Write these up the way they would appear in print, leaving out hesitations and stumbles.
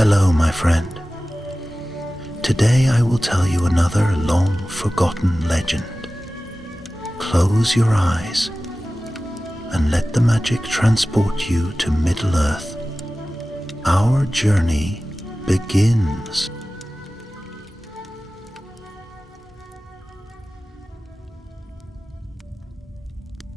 Hello, my friend. Today I will tell you another long-forgotten legend. Close your eyes and let the magic transport you to Middle-earth. Our journey begins.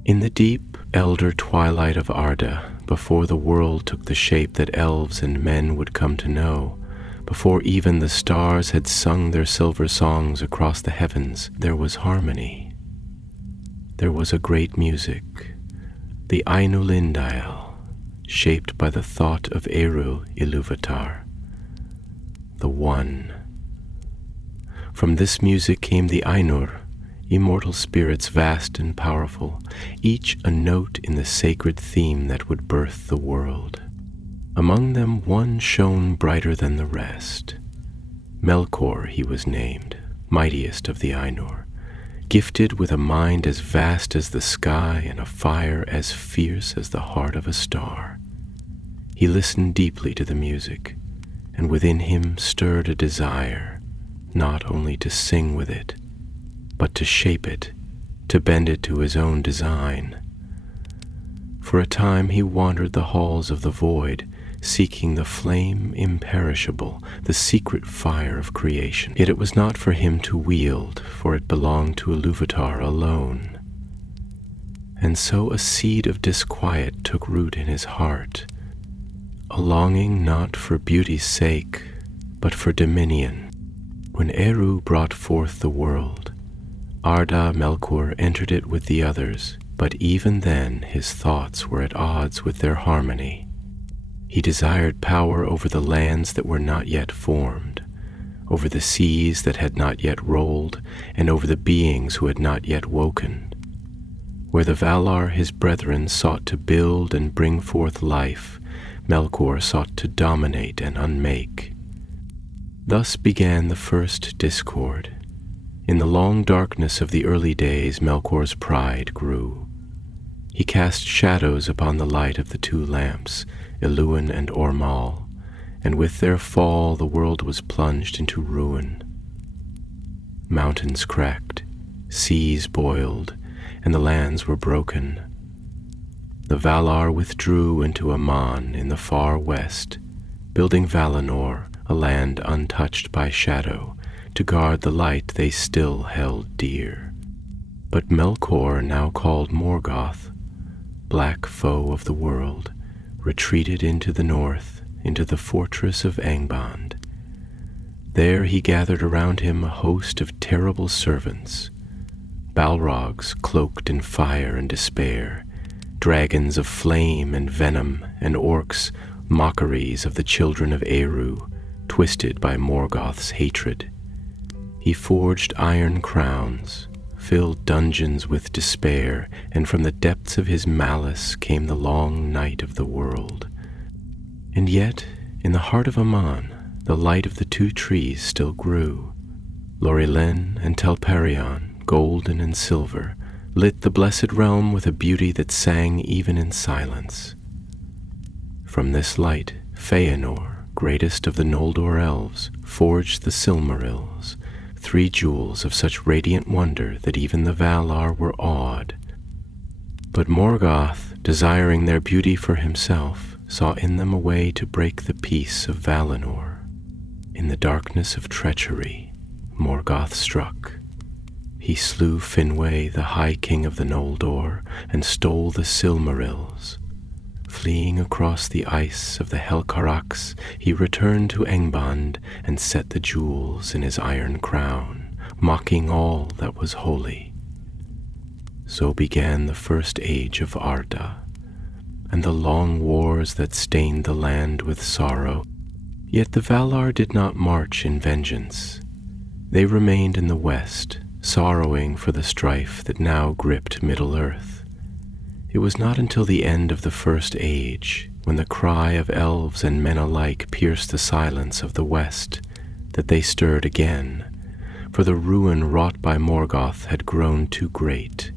In the deep, elder twilight of Arda, before the world took the shape that elves and men would come to know, before even the stars had sung their silver songs across the heavens, there was harmony. There was a great music, the Ainulindale, shaped by the thought of Eru Ilúvatar, the One. From this music came the Ainur, immortal spirits vast and powerful, each a note in the sacred theme that would birth the world. Among them one shone brighter than the rest. Melkor he was named, mightiest of the Ainur, gifted with a mind as vast as the sky and a fire as fierce as the heart of a star. He listened deeply to the music, and within him stirred a desire, not only to sing with it, but to shape it, to bend it to his own design. For a time he wandered the halls of the void, seeking the flame imperishable, the secret fire of creation. Yet it was not for him to wield, for it belonged to Ilúvatar alone. And so a seed of disquiet took root in his heart, a longing not for beauty's sake, but for dominion. When Eru brought forth the world, Arda Melkor entered it with the others, but even then his thoughts were at odds with their harmony. He desired power over the lands that were not yet formed, over the seas that had not yet rolled, and over the beings who had not yet woken. Where the Valar his brethren sought to build and bring forth life, Melkor sought to dominate and unmake. Thus began the first discord. In the long darkness of the early days, Melkor's pride grew. He cast shadows upon the light of the two lamps, Iluin and Ormal, and with their fall the world was plunged into ruin. Mountains cracked, seas boiled, and the lands were broken. The Valar withdrew into Aman in the far west, building Valinor, a land untouched by shadow, to guard the light they still held dear. But Melkor, now called Morgoth, black foe of the world, retreated into the north, into the fortress of Angband. There he gathered around him a host of terrible servants, Balrogs cloaked in fire and despair, dragons of flame and venom, and orcs, mockeries of the children of Eru, twisted by Morgoth's hatred. He forged iron crowns, filled dungeons with despair, and from the depths of his malice came the long night of the world. And yet, in the heart of Aman, the light of the two trees still grew. Lorelin and Telperion, golden and silver, lit the blessed realm with a beauty that sang even in silence. From this light, Feanor, greatest of the Noldor elves, forged the Silmarils, 3 jewels of such radiant wonder that even the Valar were awed. But Morgoth, desiring their beauty for himself, saw in them a way to break the peace of Valinor. In the darkness of treachery, Morgoth struck. He slew Finwë, the High King of the Noldor, and stole the Silmarils. Fleeing across the ice of the Helcarax, he returned to Angband and set the jewels in his iron crown, mocking all that was holy. So began the first age of Arda, and the long wars that stained the land with sorrow. Yet the Valar did not march in vengeance. They remained in the west, sorrowing for the strife that now gripped Middle-earth. It was not until the end of the First Age, when the cry of elves and men alike pierced the silence of the West, that they stirred again, for the ruin wrought by Morgoth had grown too great.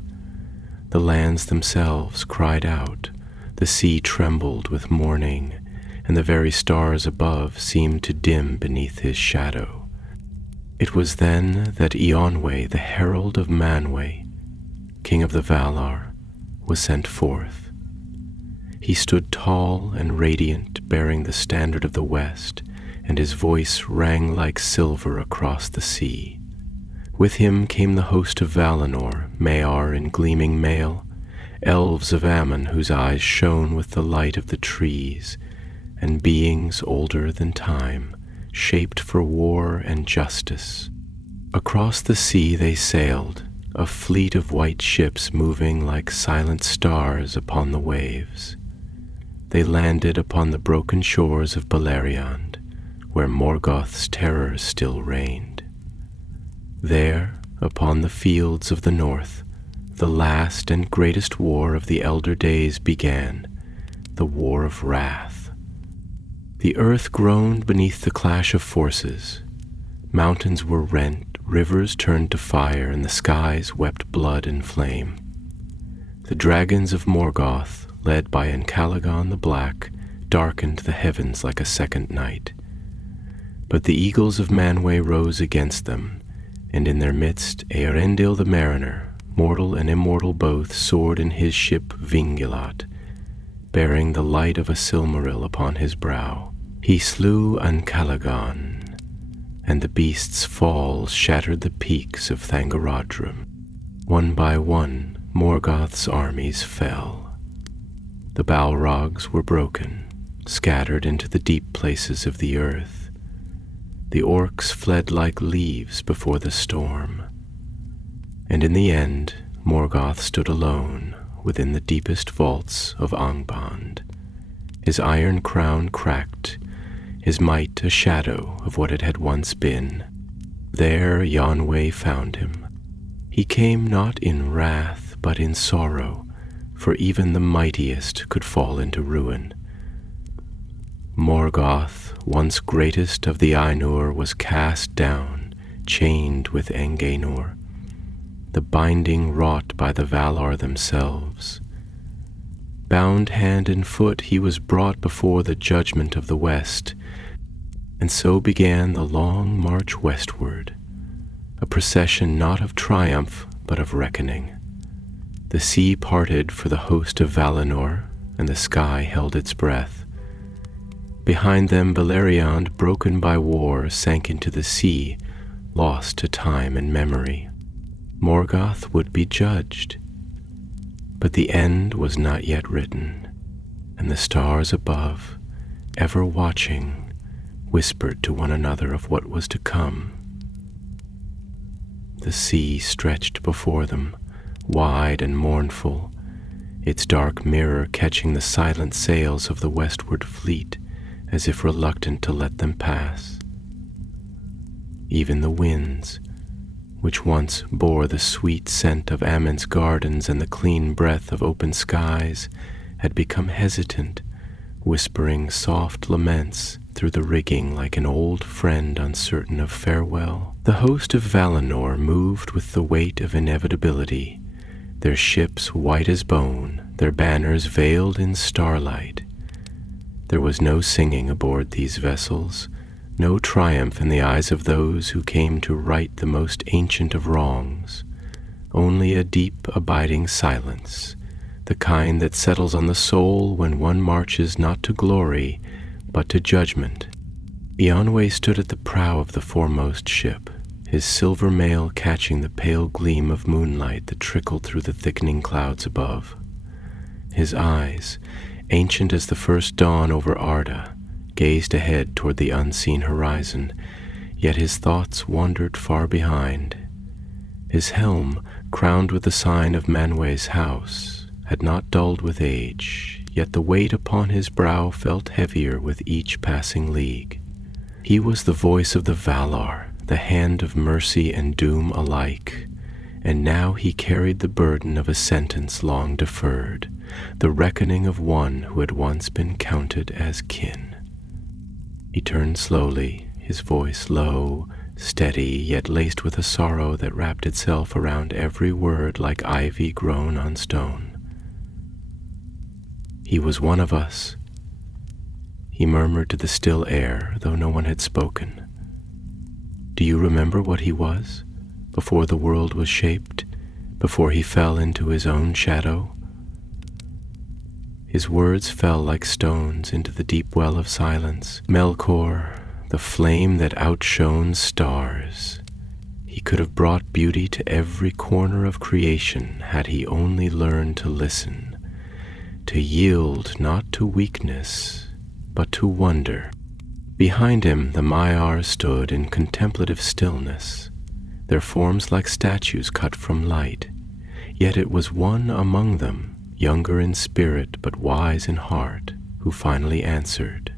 The lands themselves cried out, the sea trembled with mourning, and the very stars above seemed to dim beneath his shadow. It was then that Eonwë, the herald of Manwë, king of the Valar, was sent forth. He stood tall and radiant, bearing the standard of the West, and his voice rang like silver across the sea. With him came the host of Valinor, Maor in gleaming mail, elves of Aman whose eyes shone with the light of the trees, and beings older than time, shaped for war and justice. Across the sea they sailed, a fleet of white ships moving like silent stars upon the waves. They landed upon the broken shores of Beleriand, where Morgoth's terror still reigned. There, upon the fields of the north, the last and greatest war of the elder days began, the War of Wrath. The earth groaned beneath the clash of forces. Mountains were rent, rivers turned to fire, and the skies wept blood and flame. The dragons of Morgoth, led by Encalagon the Black, darkened the heavens like a second night. But the eagles of Manwë rose against them, and in their midst Eärendil the mariner, mortal and immortal both, soared in his ship Vingilat, bearing the light of a Silmaril upon his brow. He slew Encalagon, and the beast's fall shattered the peaks of Thangorodrim. One by one, Morgoth's armies fell. The Balrogs were broken, scattered into the deep places of the earth. The orcs fled like leaves before the storm. And in the end, Morgoth stood alone within the deepest vaults of Angband, his iron crown cracked, his might a shadow of what it had once been. There Eonwë found him. He came not in wrath, but in sorrow, for even the mightiest could fall into ruin. Morgoth, once greatest of the Ainur, was cast down, chained with Engainur, the binding wrought by the Valar themselves. Bound hand and foot, he was brought before the judgment of the West, and so began the long march westward, a procession not of triumph, but of reckoning. The sea parted for the host of Valinor, and the sky held its breath. Behind them Beleriand, broken by war, sank into the sea, lost to time and memory. Morgoth would be judged, but the end was not yet written, and the stars above, ever watching, whispered to one another of what was to come. The sea stretched before them, wide and mournful, its dark mirror catching the silent sails of the westward fleet, as if reluctant to let them pass. Even the winds, which once bore the sweet scent of Amon's gardens and the clean breath of open skies, had become hesitant, whispering soft laments through the rigging like an old friend uncertain of farewell. The host of Valinor moved with the weight of inevitability, their ships white as bone, their banners veiled in starlight. There was no singing aboard these vessels, no triumph in the eyes of those who came to right the most ancient of wrongs, only a deep, abiding silence, the kind that settles on the soul when one marches not to glory, but to judgment. Eonwë stood at the prow of the foremost ship, his silver mail catching the pale gleam of moonlight that trickled through the thickening clouds above. His eyes, ancient as the first dawn over Arda, gazed ahead toward the unseen horizon, yet his thoughts wandered far behind. His helm, crowned with the sign of Manwë's house, had not dulled with age, yet the weight upon his brow felt heavier with each passing league. He was the voice of the Valar, the hand of mercy and doom alike, and now he carried the burden of a sentence long deferred, the reckoning of one who had once been counted as kin. He turned slowly, his voice low, steady, yet laced with a sorrow that wrapped itself around every word like ivy grown on stone. He was one of us. he murmured to the still air, though no one had spoken. Do you remember what he was, before the world was shaped, before he fell into his own shadow? His words fell like stones into the deep well of silence. Melkor, the flame that outshone stars. He could have brought beauty to every corner of creation had he only learned to listen, to yield not to weakness, but to wonder. Behind him the Maiar stood in contemplative stillness, their forms like statues cut from light. Yet it was one among them, younger in spirit but wise in heart, who finally answered.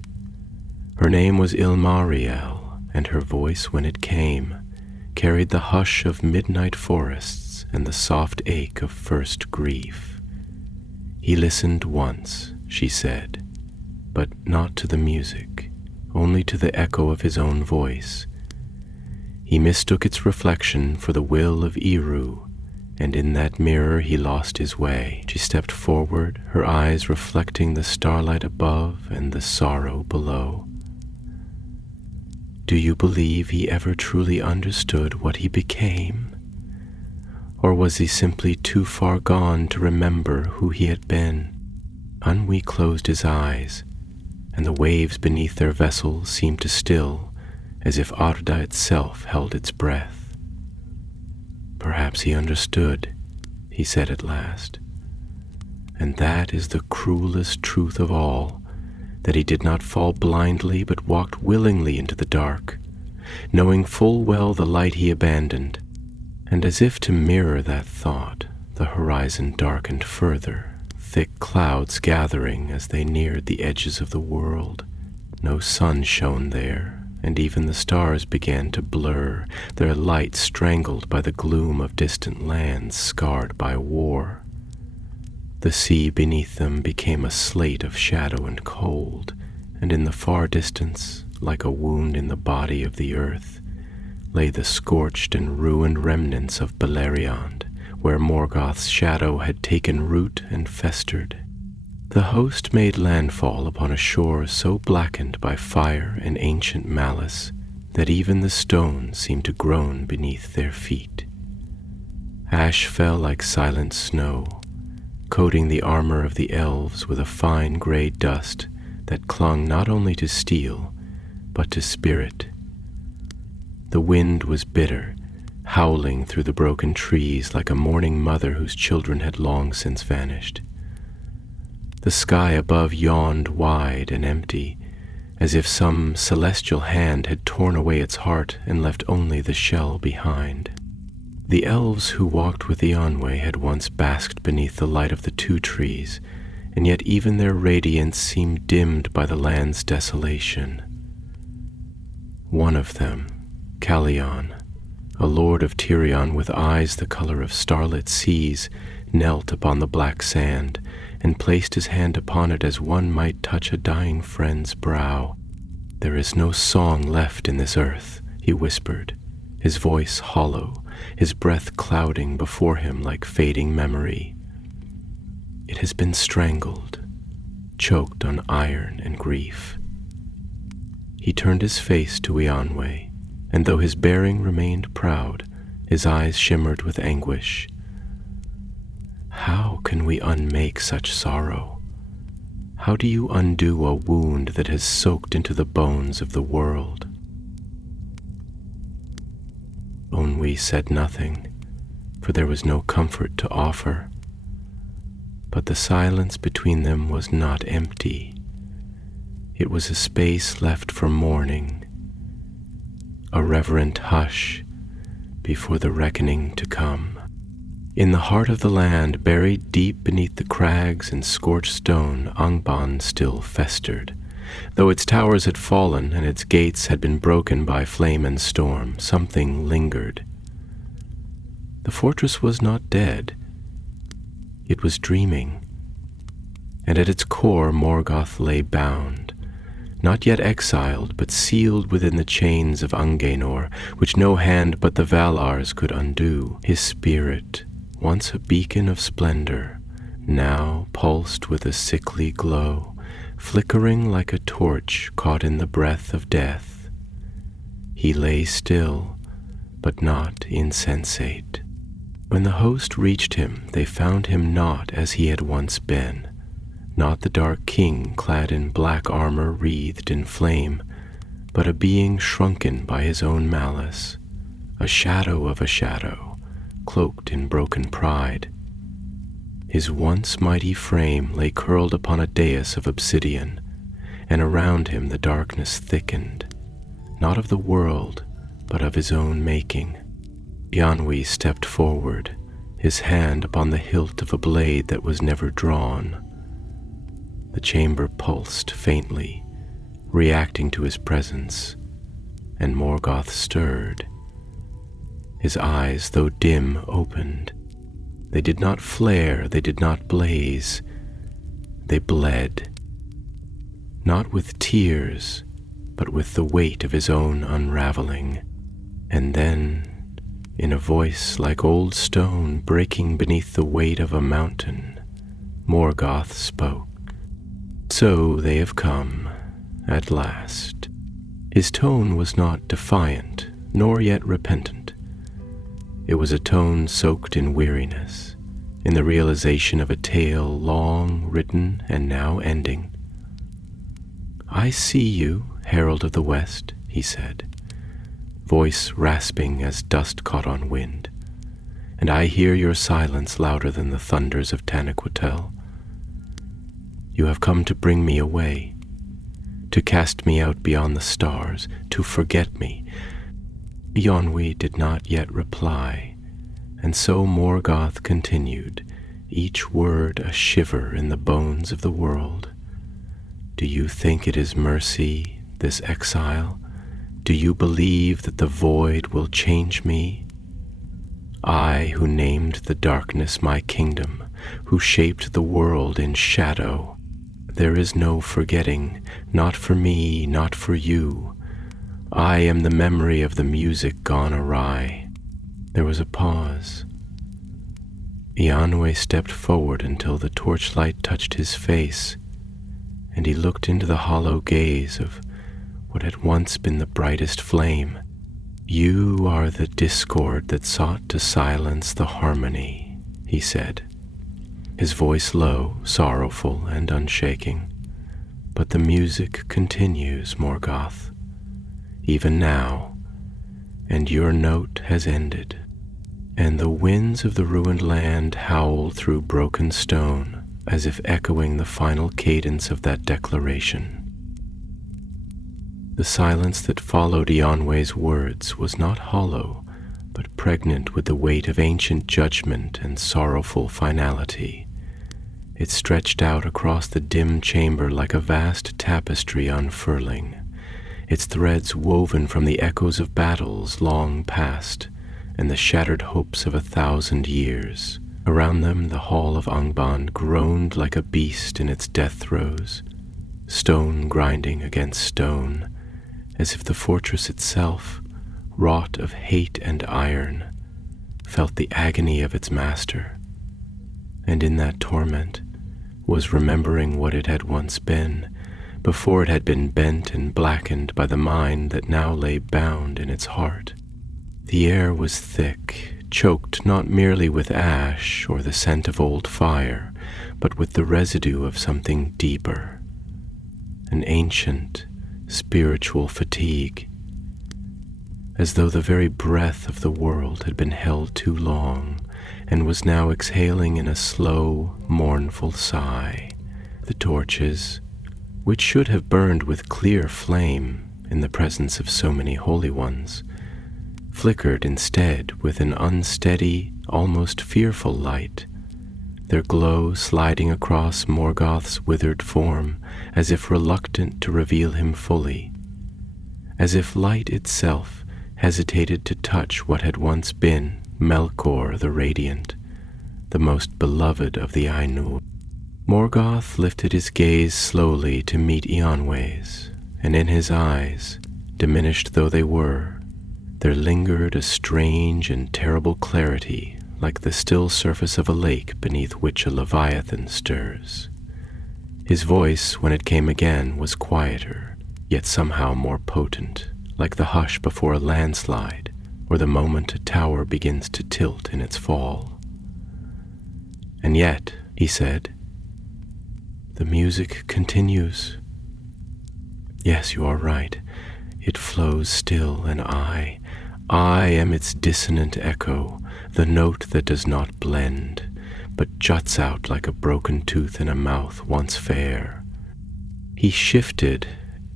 Her name was Silmaril, and her voice, when it came, carried the hush of midnight forests and the soft ache of first grief. He listened once, she said, but not to the music, only to the echo of his own voice. He mistook its reflection for the will of Eru, and in that mirror he lost his way. She stepped forward, her eyes reflecting the starlight above and the sorrow below. Do you believe he ever truly understood what he became? Or was he simply too far gone to remember who he had been? Unwi closed his eyes, and the waves beneath their vessel seemed to still, as if Arda itself held its breath. Perhaps he understood, he said at last. And that is the cruelest truth of all, that he did not fall blindly but walked willingly into the dark, knowing full well the light he abandoned. And as if to mirror that thought, the horizon darkened further, thick clouds gathering as they neared the edges of the world. No sun shone there, and even the stars began to blur, their light strangled by the gloom of distant lands scarred by war. The sea beneath them became a slate of shadow and cold, and in the far distance, like a wound in the body of the earth, lay the scorched and ruined remnants of Beleriand, where Morgoth's shadow had taken root and festered. The host made landfall upon a shore so blackened by fire and ancient malice that even the stones seemed to groan beneath their feet. Ash fell like silent snow, coating the armor of the elves with a fine gray dust that clung not only to steel, but to spirit. The wind was bitter, howling through the broken trees like a mourning mother whose children had long since vanished. The sky above yawned wide and empty, as if some celestial hand had torn away its heart and left only the shell behind. The elves who walked with Eonwe had once basked beneath the light of the two trees, and yet even their radiance seemed dimmed by the land's desolation. One of them, Calion, a lord of Tirion with eyes the color of starlit seas, knelt upon the black sand and placed his hand upon it as one might touch a dying friend's brow. There is no song left in this earth, he whispered, his voice hollow, his breath clouding before him like fading memory. It has been strangled, choked on iron and grief. He turned his face to Eonwe, and though his bearing remained proud, his eyes shimmered with anguish. How can we unmake such sorrow? How do you undo a wound that has soaked into the bones of the world? Onwe said nothing, for there was no comfort to offer. But the silence between them was not empty. It was a space left for mourning, a reverent hush before the reckoning to come. In the heart of the land, buried deep beneath the crags and scorched stone, Angband still festered. Though its towers had fallen and its gates had been broken by flame and storm, something lingered. The fortress was not dead. It was dreaming. And at its core Morgoth lay bound, not yet exiled, but sealed within the chains of Angainor, which no hand but the Valars could undo. His spirit, once a beacon of splendor, now pulsed with a sickly glow, flickering like a torch caught in the breath of death. He lay still, but not insensate. When the host reached him, they found him not as he had once been, not the dark king clad in black armor wreathed in flame, but a being shrunken by his own malice, a shadow of a shadow, cloaked in broken pride. His once mighty frame lay curled upon a dais of obsidian, and around him the darkness thickened, not of the world, but of his own making. Yanwi stepped forward, his hand upon the hilt of a blade that was never drawn. The chamber pulsed faintly, reacting to his presence, and Morgoth stirred. His eyes, though dim, opened. They did not flare, they did not blaze. They bled, not with tears, but with the weight of his own unraveling. And then, in a voice like old stone breaking beneath the weight of a mountain, Morgoth spoke. "So they have come, at last." His tone was not defiant, nor yet repentant. It was a tone soaked in weariness, in the realization of a tale long written and now ending. "I see you, Herald of the West," he said, voice rasping as dust caught on wind, "and I hear your silence louder than the thunders of Tanaquetel. You have come to bring me away, to cast me out beyond the stars, to forget me." Yanwi did not yet reply, and so Morgoth continued, each word a shiver in the bones of the world. "Do you think it is mercy, this exile? Do you believe that the void will change me? I, who named the darkness my kingdom, who shaped the world in shadow. There is no forgetting, not for me, not for you. I am the memory of the music gone awry." There was a pause. Ianwe stepped forward until the torchlight touched his face, and he looked into the hollow gaze of what had once been the brightest flame. "You are the discord that sought to silence the harmony," he said, his voice low, sorrowful, and unshaking. "But the music continues, Morgoth, even now, and your note has ended." And the winds of the ruined land howled through broken stone, as if echoing the final cadence of that declaration. The silence that followed Ianwe's words was not hollow, but pregnant with the weight of ancient judgment and sorrowful finality. It stretched out across the dim chamber like a vast tapestry unfurling, its threads woven from the echoes of battles long past and the shattered hopes of 1,000 years. Around them the hall of Angband groaned like a beast in its death throes, stone grinding against stone, as if the fortress itself, wrought of hate and iron, felt the agony of its master, and in that torment was remembering what it had once been, before it had been bent and blackened by the mind that now lay bound in its heart. The air was thick, choked not merely with ash or the scent of old fire, but with the residue of something deeper, an ancient, spiritual fatigue, as though the very breath of the world had been held too long and was now exhaling in a slow, mournful sigh. The torches, which should have burned with clear flame in the presence of so many holy ones, flickered instead with an unsteady, almost fearful light, their glow sliding across Morgoth's withered form as if reluctant to reveal him fully, as if light itself hesitated to touch what had once been Melkor the Radiant, the most beloved of the Ainur. Morgoth lifted his gaze slowly to meet Ianwe's, and in his eyes, diminished though they were, there lingered a strange and terrible clarity, like the still surface of a lake beneath which a leviathan stirs. His voice, when it came again, was quieter, yet somehow more potent, like the hush before a landslide, or the moment a tower begins to tilt in its fall. "And yet," he said, "the music continues. Yes, you are right. It flows still, and I am its dissonant echo, the note that does not blend, but juts out like a broken tooth in a mouth once fair." He shifted,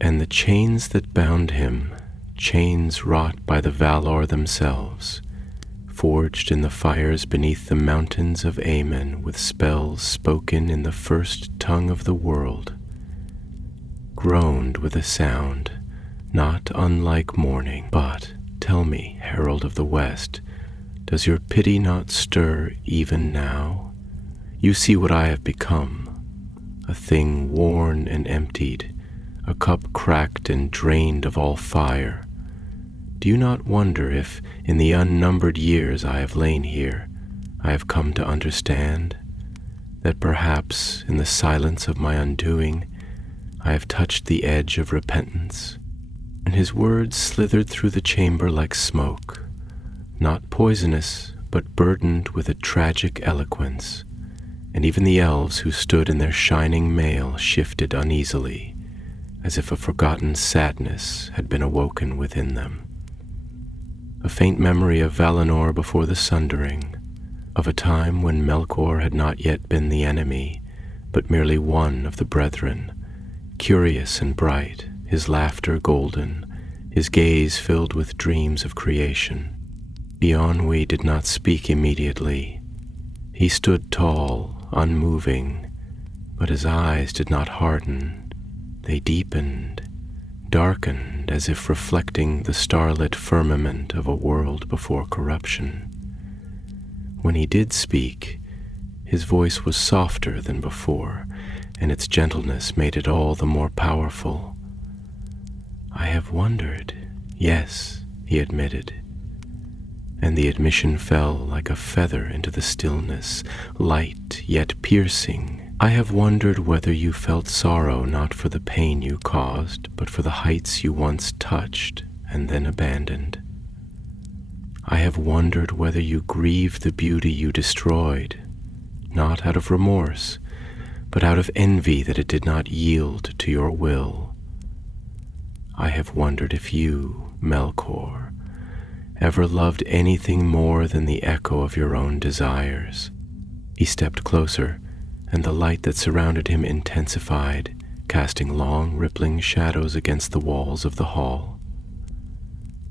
and the chains that bound him, chains wrought by the Valor themselves, forged in the fires beneath the mountains of Amen with spells spoken in the first tongue of the world, groaned with a sound not unlike mourning. But tell me, herald of the West, does your pity not stir even now? You see what I have become, a thing worn and emptied, a cup cracked and drained of all fire. Do you not wonder if, in the unnumbered years I have lain here, I have come to understand that perhaps in the silence of my undoing I have touched the edge of repentance? And his words slithered through the chamber like smoke, not poisonous, but burdened with a tragic eloquence, and even the elves who stood in their shining mail shifted uneasily, as if a forgotten sadness had been awoken within them. A faint memory of Valinor before the sundering, of a time when Melkor had not yet been the enemy, but merely one of the brethren, curious and bright, his laughter golden, his gaze filled with dreams of creation. Eonwy did not speak immediately. He stood tall, unmoving, but his eyes did not harden. They deepened, darkened as if reflecting the starlit firmament of a world before corruption. When he did speak, his voice was softer than before, and its gentleness made it all the more powerful. "I have wondered, yes," he admitted, and the admission fell like a feather into the stillness, light yet piercing. "I have wondered whether you felt sorrow not for the pain you caused, but for the heights you once touched and then abandoned. I have wondered whether you grieved the beauty you destroyed, not out of remorse, but out of envy that it did not yield to your will. I have wondered if you, Melkor, ever loved anything more than the echo of your own desires." He stepped closer, and the light that surrounded him intensified, casting long, rippling shadows against the walls of the hall.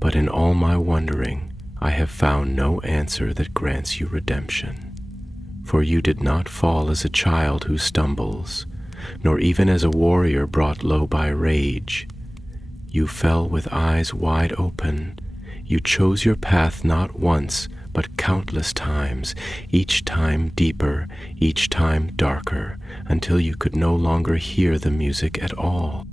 "But in all my wondering, I have found no answer that grants you redemption. For you did not fall as a child who stumbles, nor even as a warrior brought low by rage. You fell with eyes wide open. You chose your path not once, but countless times, each time deeper, each time darker, until you could no longer hear the music at all.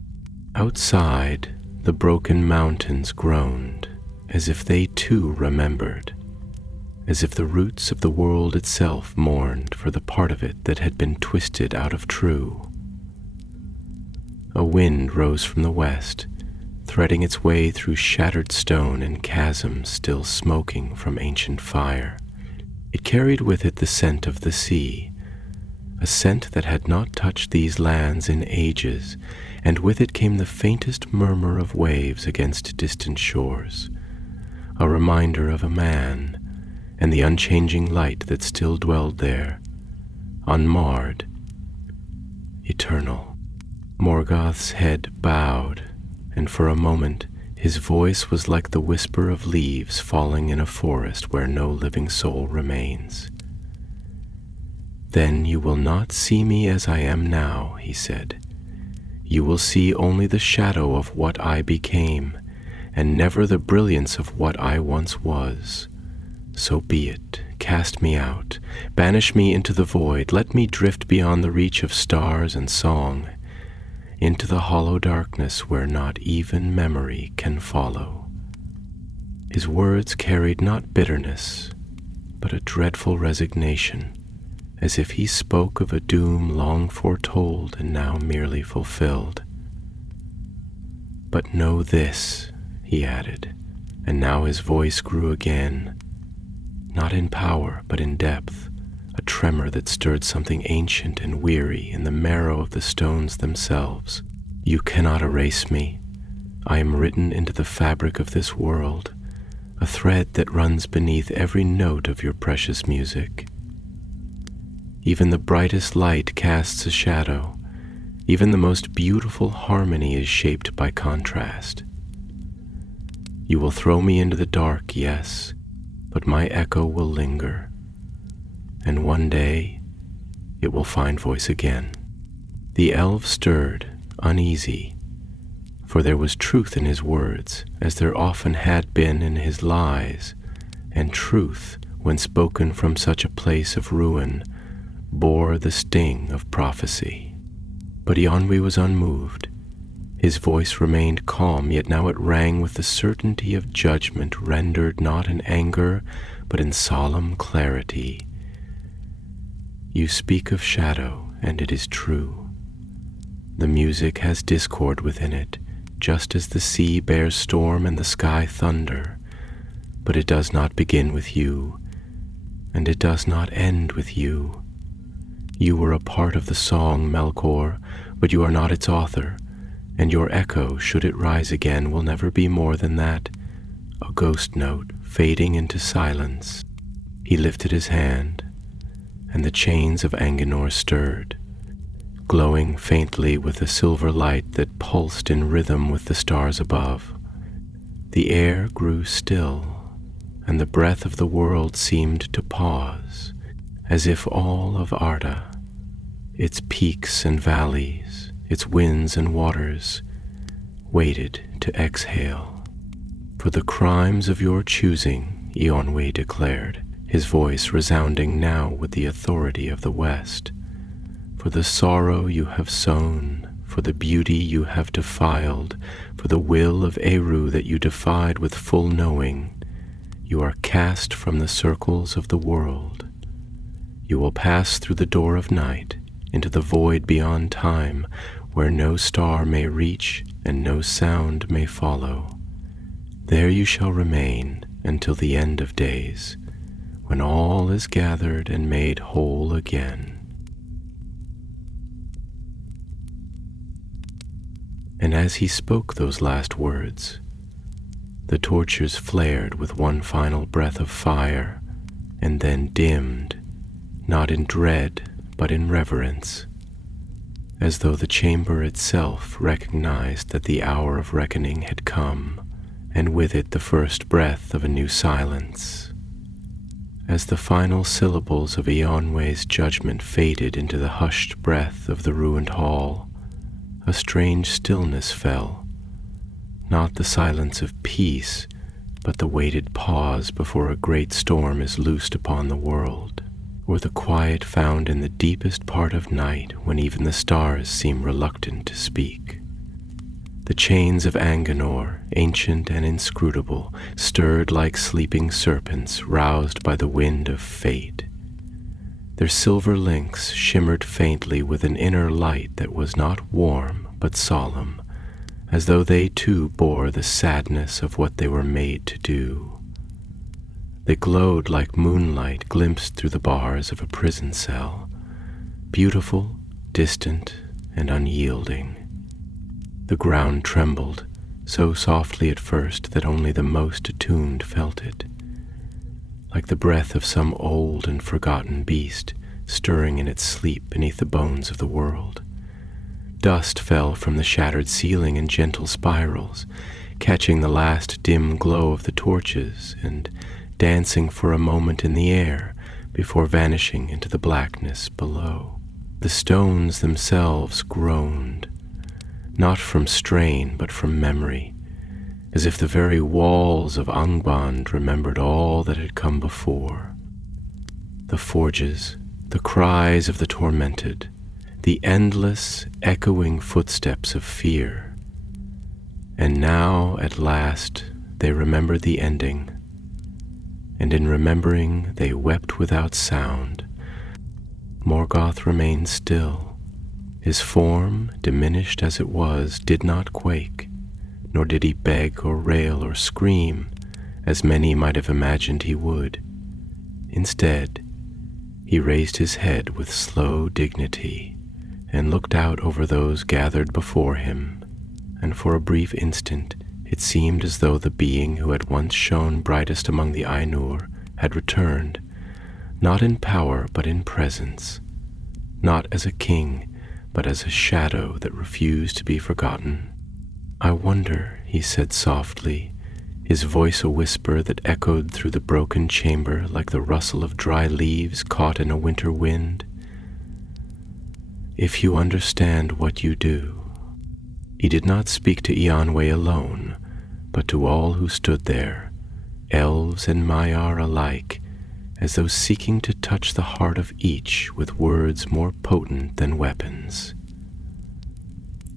Outside, the broken mountains groaned, as if they too remembered, as if the roots of the world itself mourned for the part of it that had been twisted out of true. A wind rose from the west, threading its way through shattered stone and chasms still smoking from ancient fire. It carried with it the scent of the sea, a scent that had not touched these lands in ages, and with it came the faintest murmur of waves against distant shores, a reminder of a man and the unchanging light that still dwelled there, unmarred, eternal. Morgoth's head bowed, and for a moment his voice was like the whisper of leaves falling in a forest where no living soul remains. "Then you will not see me as I am now," he said. "You will see only the shadow of what I became, and never the brilliance of what I once was. So be it. Cast me out. Banish me into the void. Let me drift beyond the reach of stars and song, into the hollow darkness where not even memory can follow." His words carried not bitterness, but a dreadful resignation, as if he spoke of a doom long foretold and now merely fulfilled. "But know this," he added, and now his voice grew again, not in power but in depth, a tremor that stirred something ancient and weary in the marrow of the stones themselves. "You cannot erase me. I am written into the fabric of this world, a thread that runs beneath every note of your precious music. Even the brightest light casts a shadow. Even the most beautiful harmony is shaped by contrast. You will throw me into the dark, yes, but my echo will linger, and one day it will find voice again." The elf stirred, uneasy, for there was truth in his words, as there often had been in his lies, and truth, when spoken from such a place of ruin, bore the sting of prophecy. But Eonwy was unmoved. His voice remained calm, yet now it rang with the certainty of judgment rendered not in anger, but in solemn clarity. "You speak of shadow, and it is true. The music has discord within it, just as the sea bears storm and the sky thunder, but it does not begin with you, and it does not end with you. You were a part of the song, Melkor, but you are not its author, and your echo, should it rise again, will never be more than that, a ghost note fading into silence." He lifted his hand, and the chains of Anginor stirred, glowing faintly with a silver light that pulsed in rhythm with the stars above. The air grew still, and the breath of the world seemed to pause, as if all of Arda, its peaks and valleys, its winds and waters, waited to exhale. "For the crimes of your choosing," Eonwy declared, his voice resounding now with the authority of the West, "for the sorrow you have sown, for the beauty you have defiled, for the will of Eru that you defied with full knowing, you are cast from the circles of the world. You will pass through the door of night into the void beyond time, where no star may reach and no sound may follow. There you shall remain until the end of days, when all is gathered and made whole again." And as he spoke those last words, the torches flared with one final breath of fire, and then dimmed, not in dread, but in reverence, as though the chamber itself recognized that the hour of reckoning had come, and with it the first breath of a new silence. As the final syllables of Eonwy's judgment faded into the hushed breath of the ruined hall, a strange stillness fell, not the silence of peace, but the waited pause before a great storm is loosed upon the world, or the quiet found in the deepest part of night when even the stars seem reluctant to speak. The chains of Anginor, ancient and inscrutable, stirred like sleeping serpents roused by the wind of fate. Their silver links shimmered faintly with an inner light that was not warm but solemn, as though they too bore the sadness of what they were made to do. They glowed like moonlight glimpsed through the bars of a prison cell, beautiful, distant, and unyielding. The ground trembled, so softly at first that only the most attuned felt it, like the breath of some old and forgotten beast stirring in its sleep beneath the bones of the world. Dust fell from the shattered ceiling in gentle spirals, catching the last dim glow of the torches and dancing for a moment in the air before vanishing into the blackness below. The stones themselves groaned, not from strain but from memory, as if the very walls of Angband remembered all that had come before. The forges, the cries of the tormented, the endless, echoing footsteps of fear. And now, at last, they remembered the ending, and in remembering they wept without sound, Morgoth remained still. His form, diminished as it was, did not quake, nor did he beg or rail or scream, as many might have imagined he would. Instead, he raised his head with slow dignity and looked out over those gathered before him, and for a brief instant it seemed as though the being who had once shone brightest among the Ainur had returned, not in power but in presence, not as a king but as a shadow that refused to be forgotten. "I wonder," he said softly, his voice a whisper that echoed through the broken chamber like the rustle of dry leaves caught in a winter wind, "if you understand what you do." He did not speak to Ianwe alone, but to all who stood there, elves and Maiar alike, as though seeking to touch the heart of each with words more potent than weapons.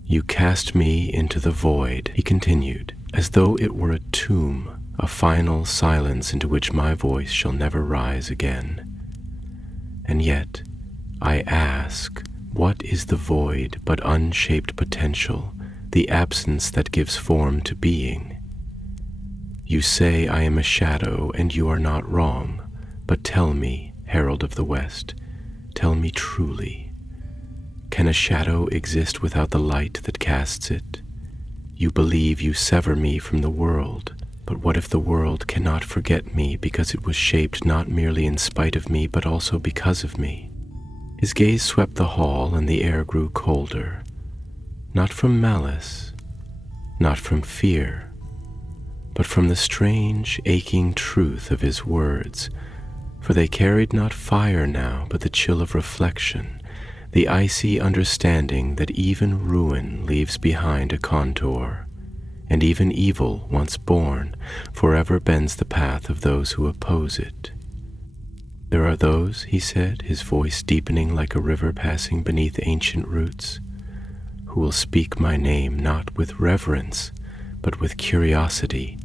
"You cast me into the void," he continued, "as though it were a tomb, a final silence into which my voice shall never rise again. And yet, I ask, what is the void but unshaped potential, the absence that gives form to being? You say I am a shadow, and you are not wrong, but tell me, Herald of the West, tell me truly, can a shadow exist without the light that casts it? You believe you sever me from the world, but what if the world cannot forget me because it was shaped not merely in spite of me, but also because of me?" His gaze swept the hall, and the air grew colder, not from malice, not from fear, but from the strange, aching truth of his words, for they carried not fire now, but the chill of reflection, the icy understanding that even ruin leaves behind a contour, and even evil, once born, forever bends the path of those who oppose it. "There are those," he said, his voice deepening like a river passing beneath ancient roots, "who will speak my name not with reverence, but with curiosity,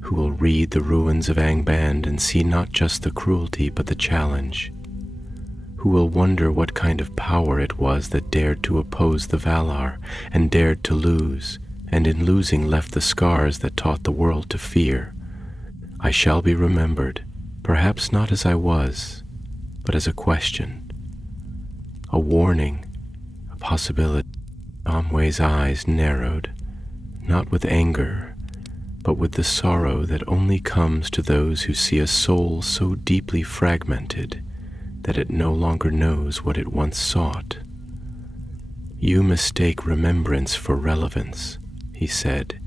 who will read the ruins of Angband and see not just the cruelty but the challenge, who will wonder what kind of power it was that dared to oppose the Valar and dared to lose, and in losing left the scars that taught the world to fear. I shall be remembered, perhaps not as I was, but as a question, a warning, a possibility." Amwe's eyes narrowed, not with anger, but with the sorrow that only comes to those who see a soul so deeply fragmented that it no longer knows what it once sought. "You mistake remembrance for relevance," he said,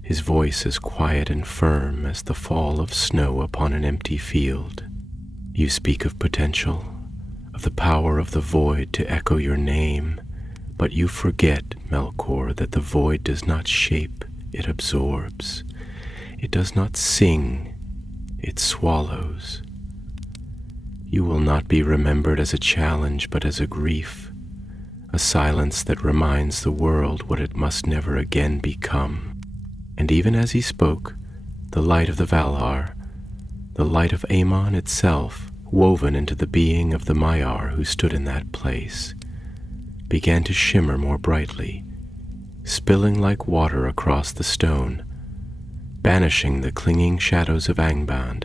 his voice as quiet and firm as the fall of snow upon an empty field. "You speak of potential, of the power of the void to echo your name, but you forget, Melkor, that the void does not shape, it absorbs. It does not sing, it swallows. You will not be remembered as a challenge, but as a grief, a silence that reminds the world what it must never again become." And even as he spoke, the light of the Valar, the light of Aemon itself, woven into the being of the Maiar who stood in that place, began to shimmer more brightly, spilling like water across the stone, banishing the clinging shadows of Angband,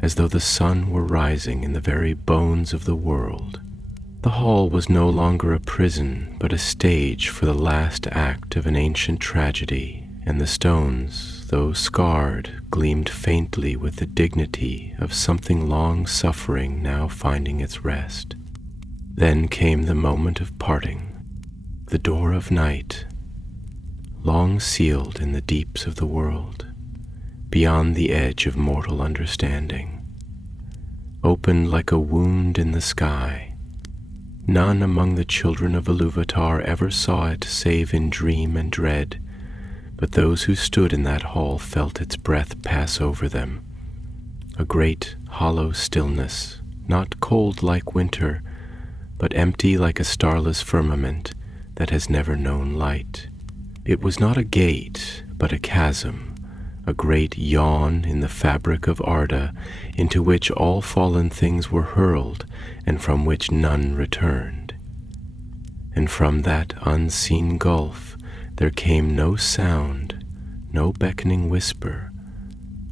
as though the sun were rising in the very bones of the world. The hall was no longer a prison, but a stage for the last act of an ancient tragedy, and the stones, though scarred, gleamed faintly with the dignity of something long suffering now finding its rest. Then came the moment of parting, the door of night, long sealed in the deeps of the world, beyond the edge of mortal understanding, opened like a wound in the sky. None among the children of Iluvatar ever saw it save in dream and dread, but those who stood in that hall felt its breath pass over them, a great hollow stillness, not cold like winter, but empty like a starless firmament that has never known light. It was not a gate, but a chasm, a great yawn in the fabric of Arda, into which all fallen things were hurled, and from which none returned. And from that unseen gulf there came no sound, no beckoning whisper,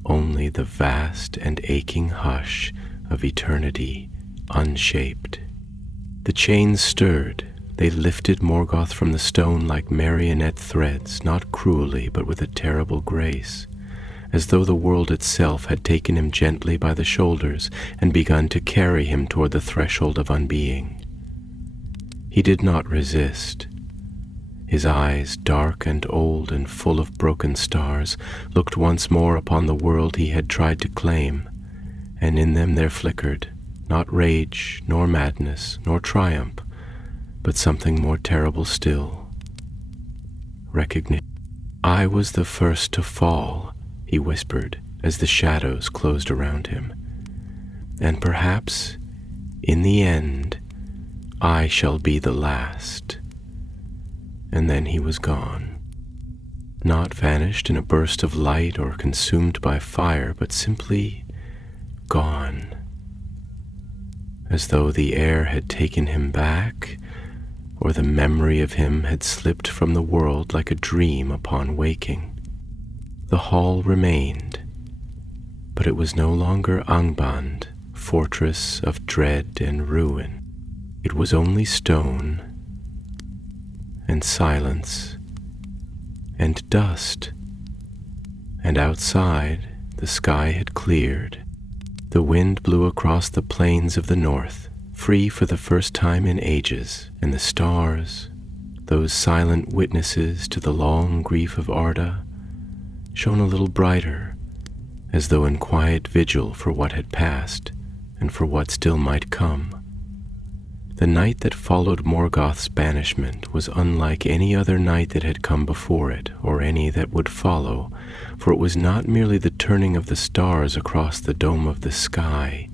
only the vast and aching hush of eternity unshaped. The chains stirred. They lifted Morgoth from the stone like marionette threads, not cruelly, but with a terrible grace, as though the world itself had taken him gently by the shoulders and begun to carry him toward the threshold of unbeing. He did not resist. His eyes, dark and old and full of broken stars, looked once more upon the world he had tried to claim, and in them there flickered, not rage, nor madness, nor triumph, but something more terrible still. Recognition. "I was the first to fall," he whispered as the shadows closed around him. "And perhaps, in the end, I shall be the last." And then he was gone. Not vanished in a burst of light or consumed by fire, but simply gone. As though the air had taken him back, or the memory of him had slipped from the world like a dream upon waking. The hall remained, but it was no longer Angband, fortress of dread and ruin. It was only stone and silence and dust, and outside the sky had cleared. The wind blew across the plains of the north, free for the first time in ages, and the stars, those silent witnesses to the long grief of Arda, shone a little brighter, as though in quiet vigil for what had passed and for what still might come. The night that followed Morgoth's banishment was unlike any other night that had come before it, or any that would follow, for it was not merely the turning of the stars across the dome of the sky,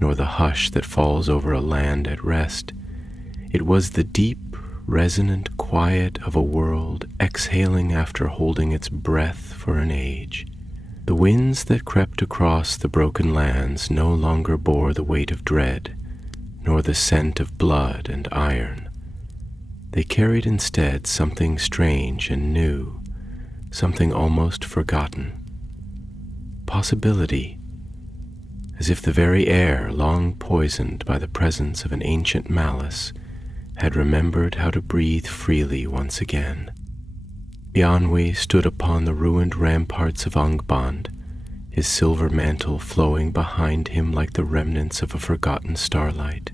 nor the hush that falls over a land at rest. It was the deep, resonant quiet of a world exhaling after holding its breath for an age. The winds that crept across the broken lands no longer bore the weight of dread, nor the scent of blood and iron. They carried instead something strange and new, something almost forgotten. Possibility, as if the very air, long poisoned by the presence of an ancient malice, had remembered how to breathe freely once again. Eonwy stood upon the ruined ramparts of Angband, his silver mantle flowing behind him like the remnants of a forgotten starlight.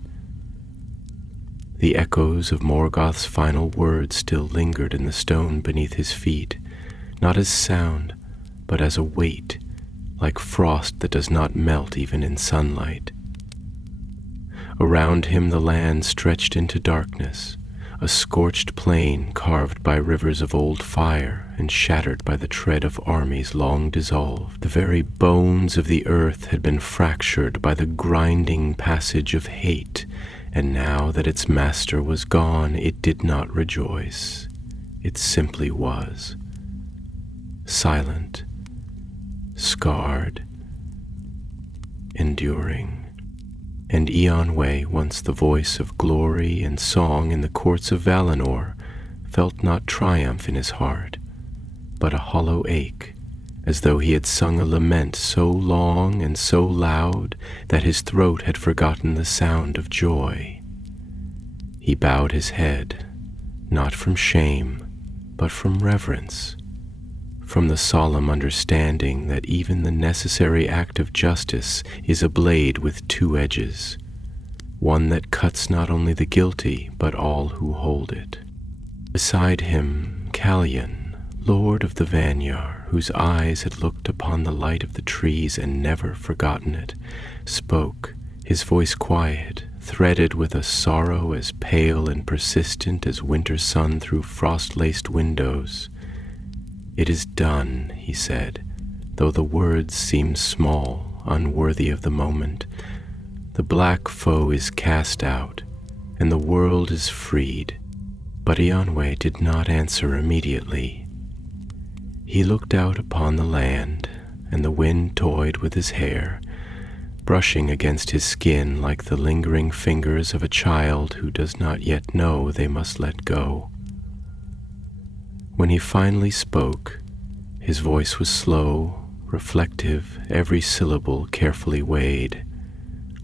The echoes of Morgoth's final words still lingered in the stone beneath his feet, not as sound, but as a weight, like frost that does not melt even in sunlight. Around him the land stretched into darkness, a scorched plain carved by rivers of old fire and shattered by the tread of armies long dissolved. The very bones of the earth had been fractured by the grinding passage of hate, and now that its master was gone, it did not rejoice. It simply was. Silent, scarred, enduring. And Eonwy, once the voice of glory and song in the courts of Valinor, felt not triumph in his heart, but a hollow ache, as though he had sung a lament so long and so loud that his throat had forgotten the sound of joy. He bowed his head, not from shame, but from reverence, from the solemn understanding that even the necessary act of justice is a blade with two edges, one that cuts not only the guilty, but all who hold it. Beside him, Calion, lord of the Vanyar, whose eyes had looked upon the light of the trees and never forgotten it, spoke, his voice quiet, threaded with a sorrow as pale and persistent as winter sun through frost-laced windows. "It is done," he said, though the words seemed small, unworthy of the moment. "The black foe is cast out, and the world is freed." But Eonwy did not answer immediately. He looked out upon the land, and the wind toyed with his hair, brushing against his skin like the lingering fingers of a child who does not yet know they must let go. When he finally spoke, his voice was slow, reflective, every syllable carefully weighed,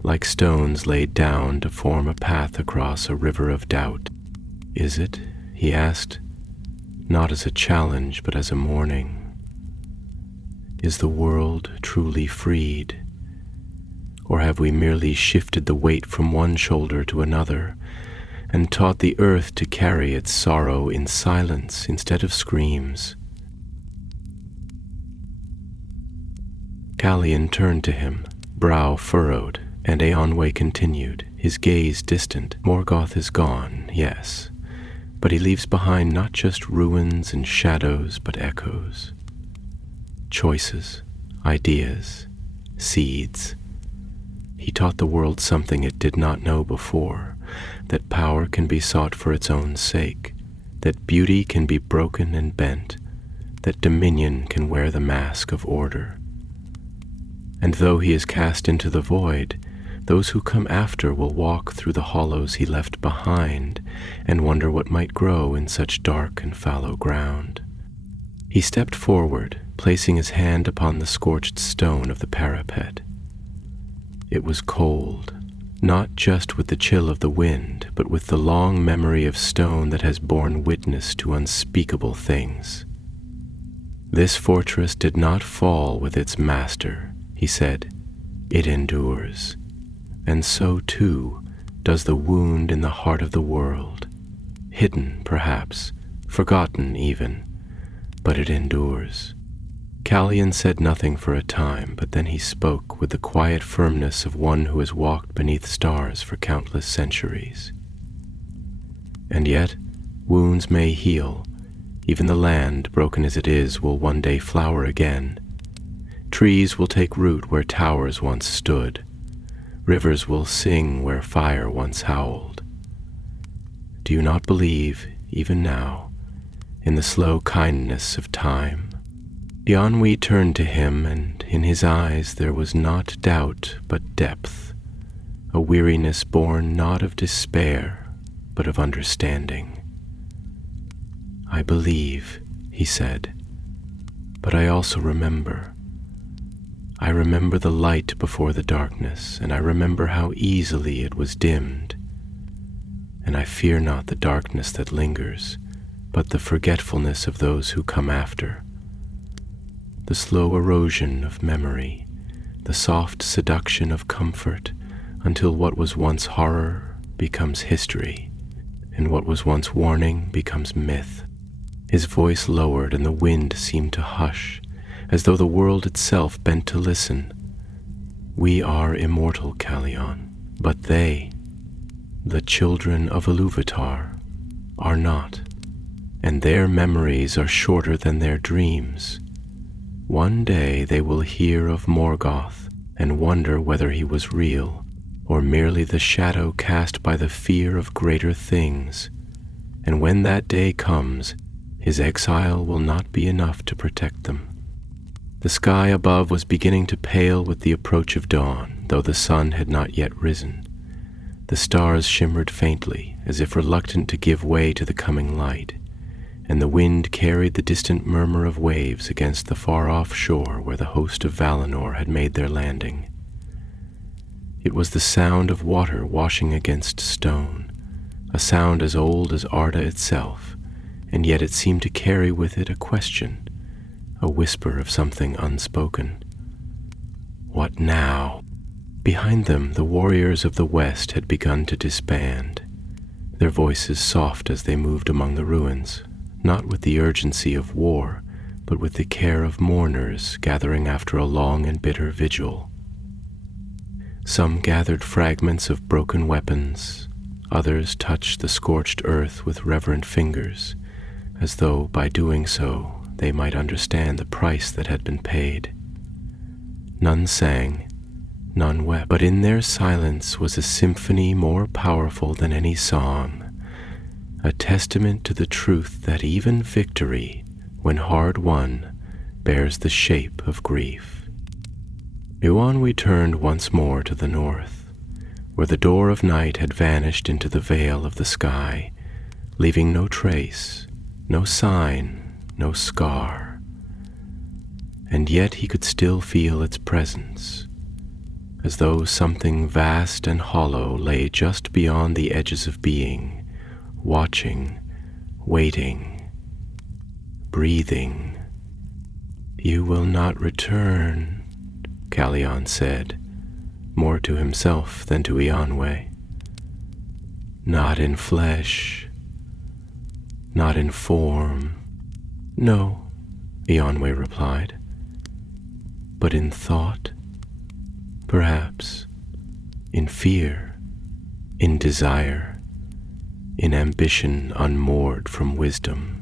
like stones laid down to form a path across a river of doubt. "Is it?" he asked, not as a challenge but as a mourning. "Is the world truly freed? Or have we merely shifted the weight from one shoulder to another and taught the earth to carry its sorrow in silence instead of screams?" Calian turned to him, brow furrowed, and Eonwë continued, his gaze distant. "Morgoth is gone, yes, but he leaves behind not just ruins and shadows, but echoes. Choices, ideas, seeds. He taught the world something it did not know before, that power can be sought for its own sake, that beauty can be broken and bent, that dominion can wear the mask of order. And though he is cast into the void, those who come after will walk through the hollows he left behind and wonder what might grow in such dark and fallow ground." He stepped forward, placing his hand upon the scorched stone of the parapet. It was cold, not just with the chill of the wind, but with the long memory of stone that has borne witness to unspeakable things. "This fortress did not fall with its master," he said. "It endures. And so, too, does the wound in the heart of the world. Hidden, perhaps, forgotten even, but it endures." Calian said nothing for a time, but then he spoke with the quiet firmness of one who has walked beneath stars for countless centuries. "And yet, wounds may heal. Even the land, broken as it is, will one day flower again. Trees will take root where towers once stood. Rivers will sing where fire once howled. Do you not believe, even now, in the slow kindness of time?" Eonwë turned to him, and in his eyes there was not doubt but depth, a weariness born not of despair, but of understanding. "I believe," he said, "but I also remember. I remember the light before the darkness, and I remember how easily it was dimmed. And I fear not the darkness that lingers, but the forgetfulness of those who come after. The slow erosion of memory, the soft seduction of comfort, until what was once horror becomes history, and what was once warning becomes myth." His voice lowered, and the wind seemed to hush, as though the world itself bent to listen. "We are immortal, Calian, but they, the children of Iluvatar, are not, and their memories are shorter than their dreams. One day they will hear of Morgoth and wonder whether he was real, or merely the shadow cast by the fear of greater things. And when that day comes, his exile will not be enough to protect them." The sky above was beginning to pale with the approach of dawn, though the sun had not yet risen. The stars shimmered faintly, as if reluctant to give way to the coming light, and the wind carried the distant murmur of waves against the far-off shore where the host of Valinor had made their landing. It was the sound of water washing against stone, a sound as old as Arda itself, and yet it seemed to carry with it a question, a whisper of something unspoken. What now? Behind them, the warriors of the west had begun to disband, their voices soft as they moved among the ruins, not with the urgency of war, but with the care of mourners gathering after a long and bitter vigil. Some gathered fragments of broken weapons, others touched the scorched earth with reverent fingers, as though by doing so they might understand the price that had been paid. None sang, none wept, but in their silence was a symphony more powerful than any song, a testament to the truth that even victory, when hard won, bears the shape of grief. Eowynwe turned once more to the north, where the door of night had vanished into the veil of the sky, leaving no trace, no sign, no scar. And yet he could still feel its presence, as though something vast and hollow lay just beyond the edges of being, watching, waiting, breathing. "You will not return," Calion said, more to himself than to Eowynwe. "Not in flesh, not in form." "No," Eowynwe replied, "but in thought, perhaps, in fear, in desire, in ambition unmoored from wisdom.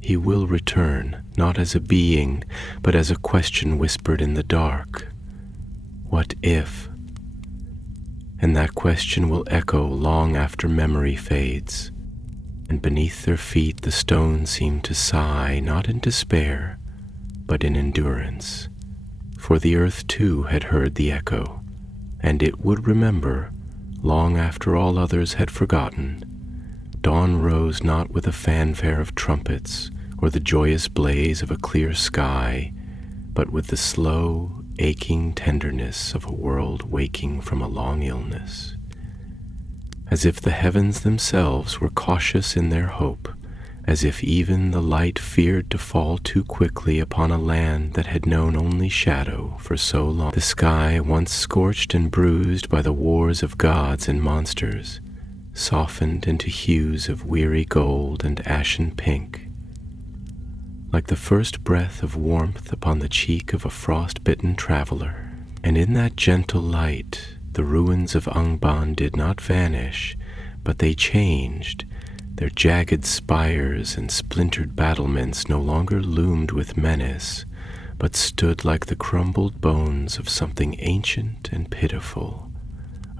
He will return, not as a being, but as a question whispered in the dark. What if? And that question will echo long after memory fades, and beneath their feet the stones seem to sigh, not in despair, but in endurance. For the earth too had heard the echo, and it would remember, long after all others had forgotten. Dawn rose not with a fanfare of trumpets or the joyous blaze of a clear sky, but with the slow, aching tenderness of a world waking from a long illness. As if the heavens themselves were cautious in their hope, as if even the light feared to fall too quickly upon a land that had known only shadow for so long. The sky, once scorched and bruised by the wars of gods and monsters, softened into hues of weary gold and ashen pink, like the first breath of warmth upon the cheek of a frost-bitten traveler. And in that gentle light, the ruins of Angband did not vanish, but they changed. Their jagged spires and splintered battlements no longer loomed with menace, but stood like the crumbled bones of something ancient and pitiful,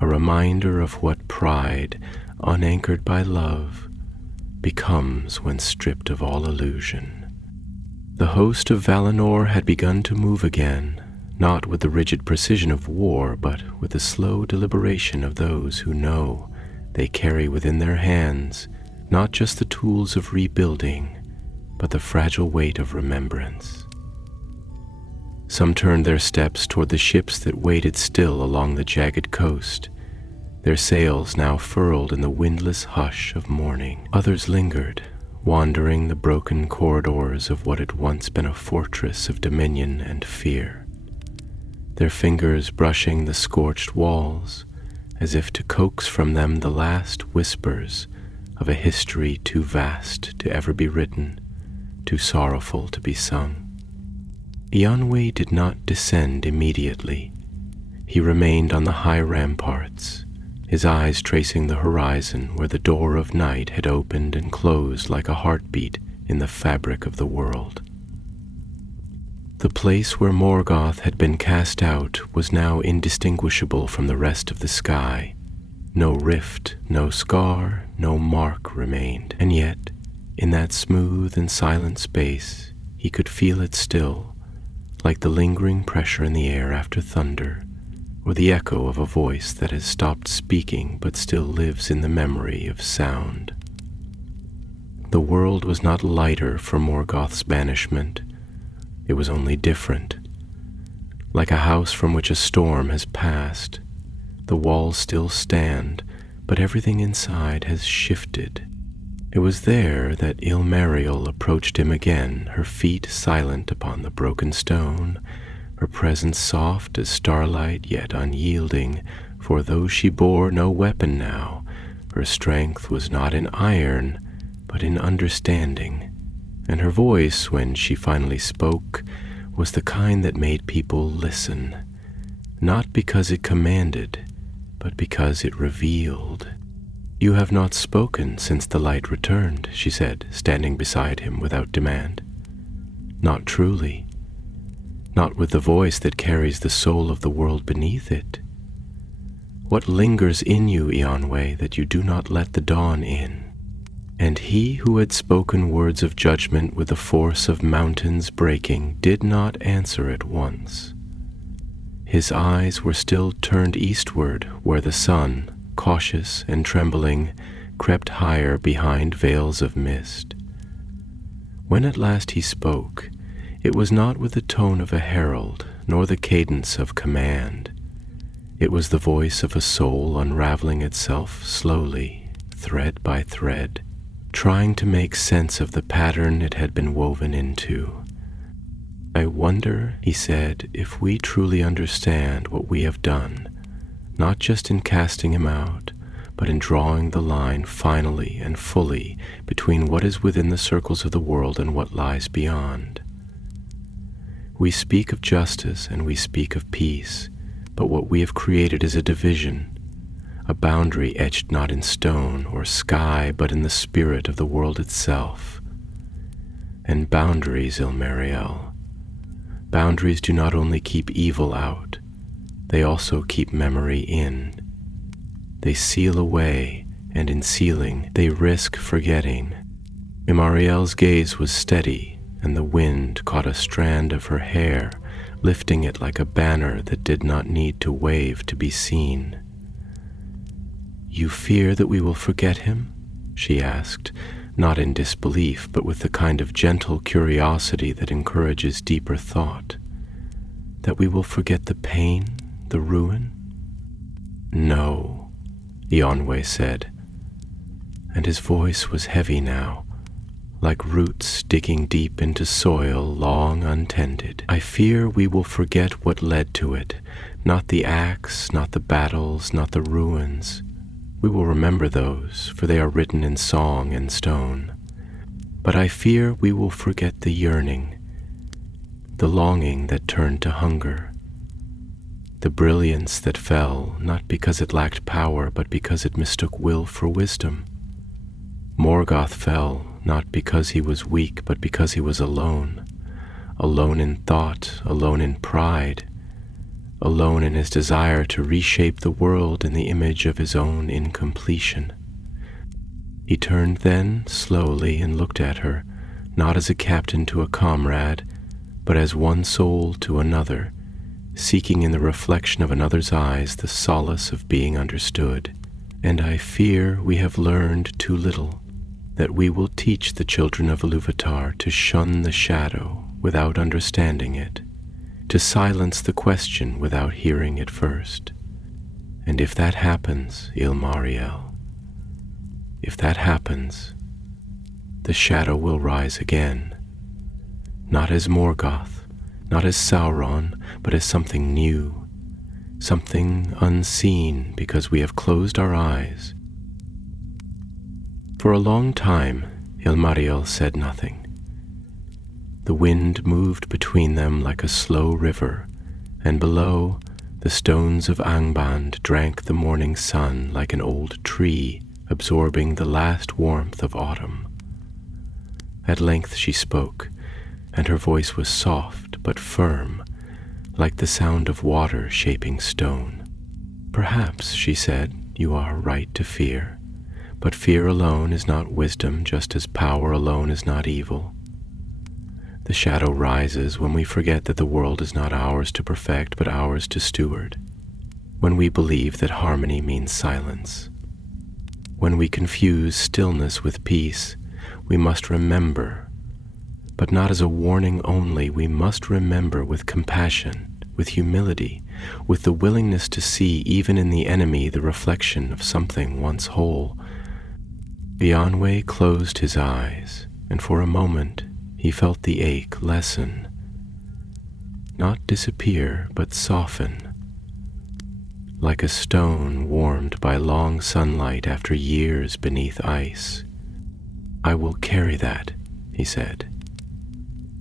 a reminder of what pride, unanchored by love, becomes when stripped of all illusion. The host of Valinor had begun to move again, not with the rigid precision of war, but with the slow deliberation of those who know they carry within their hands not just the tools of rebuilding, but the fragile weight of remembrance. Some turned their steps toward the ships that waited still along the jagged coast, their sails now furled in the windless hush of morning. Others lingered, wandering the broken corridors of what had once been a fortress of dominion and fear, their fingers brushing the scorched walls, as if to coax from them the last whispers of a history too vast to ever be written, too sorrowful to be sung. Eowynwe did not descend immediately. He remained on the high ramparts, his eyes tracing the horizon where the door of night had opened and closed like a heartbeat in the fabric of the world. The place where Morgoth had been cast out was now indistinguishable from the rest of the sky. No rift, no scar, no mark remained, and yet, in that smooth and silent space, he could feel it still, like the lingering pressure in the air after thunder, or the echo of a voice that has stopped speaking but still lives in the memory of sound. The world was not lighter for Morgoth's banishment. It was only different. Like a house from which a storm has passed, the walls still stand, but everything inside has shifted. It was there that Silmaril approached him again, her feet silent upon the broken stone, her presence soft as starlight yet unyielding, for though she bore no weapon now, her strength was not in iron, but in understanding, and her voice, when she finally spoke, was the kind that made people listen, not because it commanded, but because it revealed. "You have not spoken since the light returned," she said, standing beside him without demand. "Not truly. Not with the voice that carries the soul of the world beneath it. What lingers in you, Eowynwe, that you do not let the dawn in?" And he who had spoken words of judgment with the force of mountains breaking did not answer at once. His eyes were still turned eastward, where the sun, cautious and trembling, crept higher behind veils of mist. When at last he spoke, it was not with the tone of a herald, nor the cadence of command. It was the voice of a soul unraveling itself slowly, thread by thread, trying to make sense of the pattern it had been woven into. "I wonder," he said, "if we truly understand what we have done, not just in casting him out, but in drawing the line finally and fully between what is within the circles of the world and what lies beyond. We speak of justice and we speak of peace, but what we have created is a division, a boundary etched not in stone or sky, but in the spirit of the world itself. And boundaries, Silmaril, boundaries do not only keep evil out, they also keep memory in. They seal away, and in sealing, they risk forgetting." Silmaril's gaze was steady, and the wind caught a strand of her hair, lifting it like a banner that did not need to wave to be seen. "You fear that we will forget him?" she asked, not in disbelief, but with the kind of gentle curiosity that encourages deeper thought. "That we will forget the pain, the ruin?" "No," Eonwë said, and his voice was heavy now, like roots digging deep into soil long untended. "I fear we will forget what led to it, not the acts, not the battles, not the ruins. We will remember those, for they are written in song and stone. But I fear we will forget the yearning, the longing that turned to hunger, the brilliance that fell, not because it lacked power, but because it mistook will for wisdom. Morgoth fell, not because he was weak, but because he was alone, alone in thought, alone in pride, alone in his desire to reshape the world in the image of his own incompletion. He turned then slowly and looked at her, not as a captain to a comrade, but as one soul to another, seeking in the reflection of another's eyes the solace of being understood. And I fear we have learned too little, that we will teach the children of Iluvatar to shun the shadow without understanding it, to silence the question without hearing it first. And if that happens, Silmaril, if that happens, the shadow will rise again, not as Morgoth, not as Sauron, but as something new, something unseen because we have closed our eyes." For a long time, Silmaril said nothing. The wind moved between them like a slow river, and below, the stones of Angband drank the morning sun like an old tree absorbing the last warmth of autumn. At length she spoke, and her voice was soft but firm, like the sound of water shaping stone. "Perhaps," she said, "you are right to fear, but fear alone is not wisdom, just as power alone is not evil. The shadow rises when we forget that the world is not ours to perfect, but ours to steward, when we believe that harmony means silence. When we confuse stillness with peace, we must remember, but not as a warning only, we must remember with compassion, with humility, with the willingness to see even in the enemy the reflection of something once whole." Eonwë closed his eyes, and for a moment he felt the ache lessen, not disappear, but soften, like a stone warmed by long sunlight after years beneath ice. "I will carry that," he said,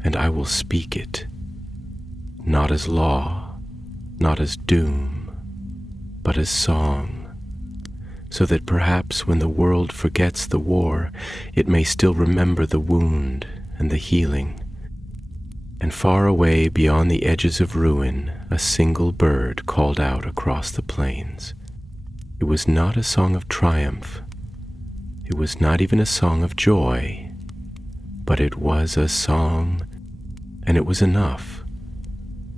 "and I will speak it, not as law, not as doom, but as song, so that perhaps when the world forgets the war, it may still remember the wound and the healing." And far away beyond the edges of ruin, a single bird called out across the plains. It was not a song of triumph. It was not even a song of joy, but it was a song, and it was enough.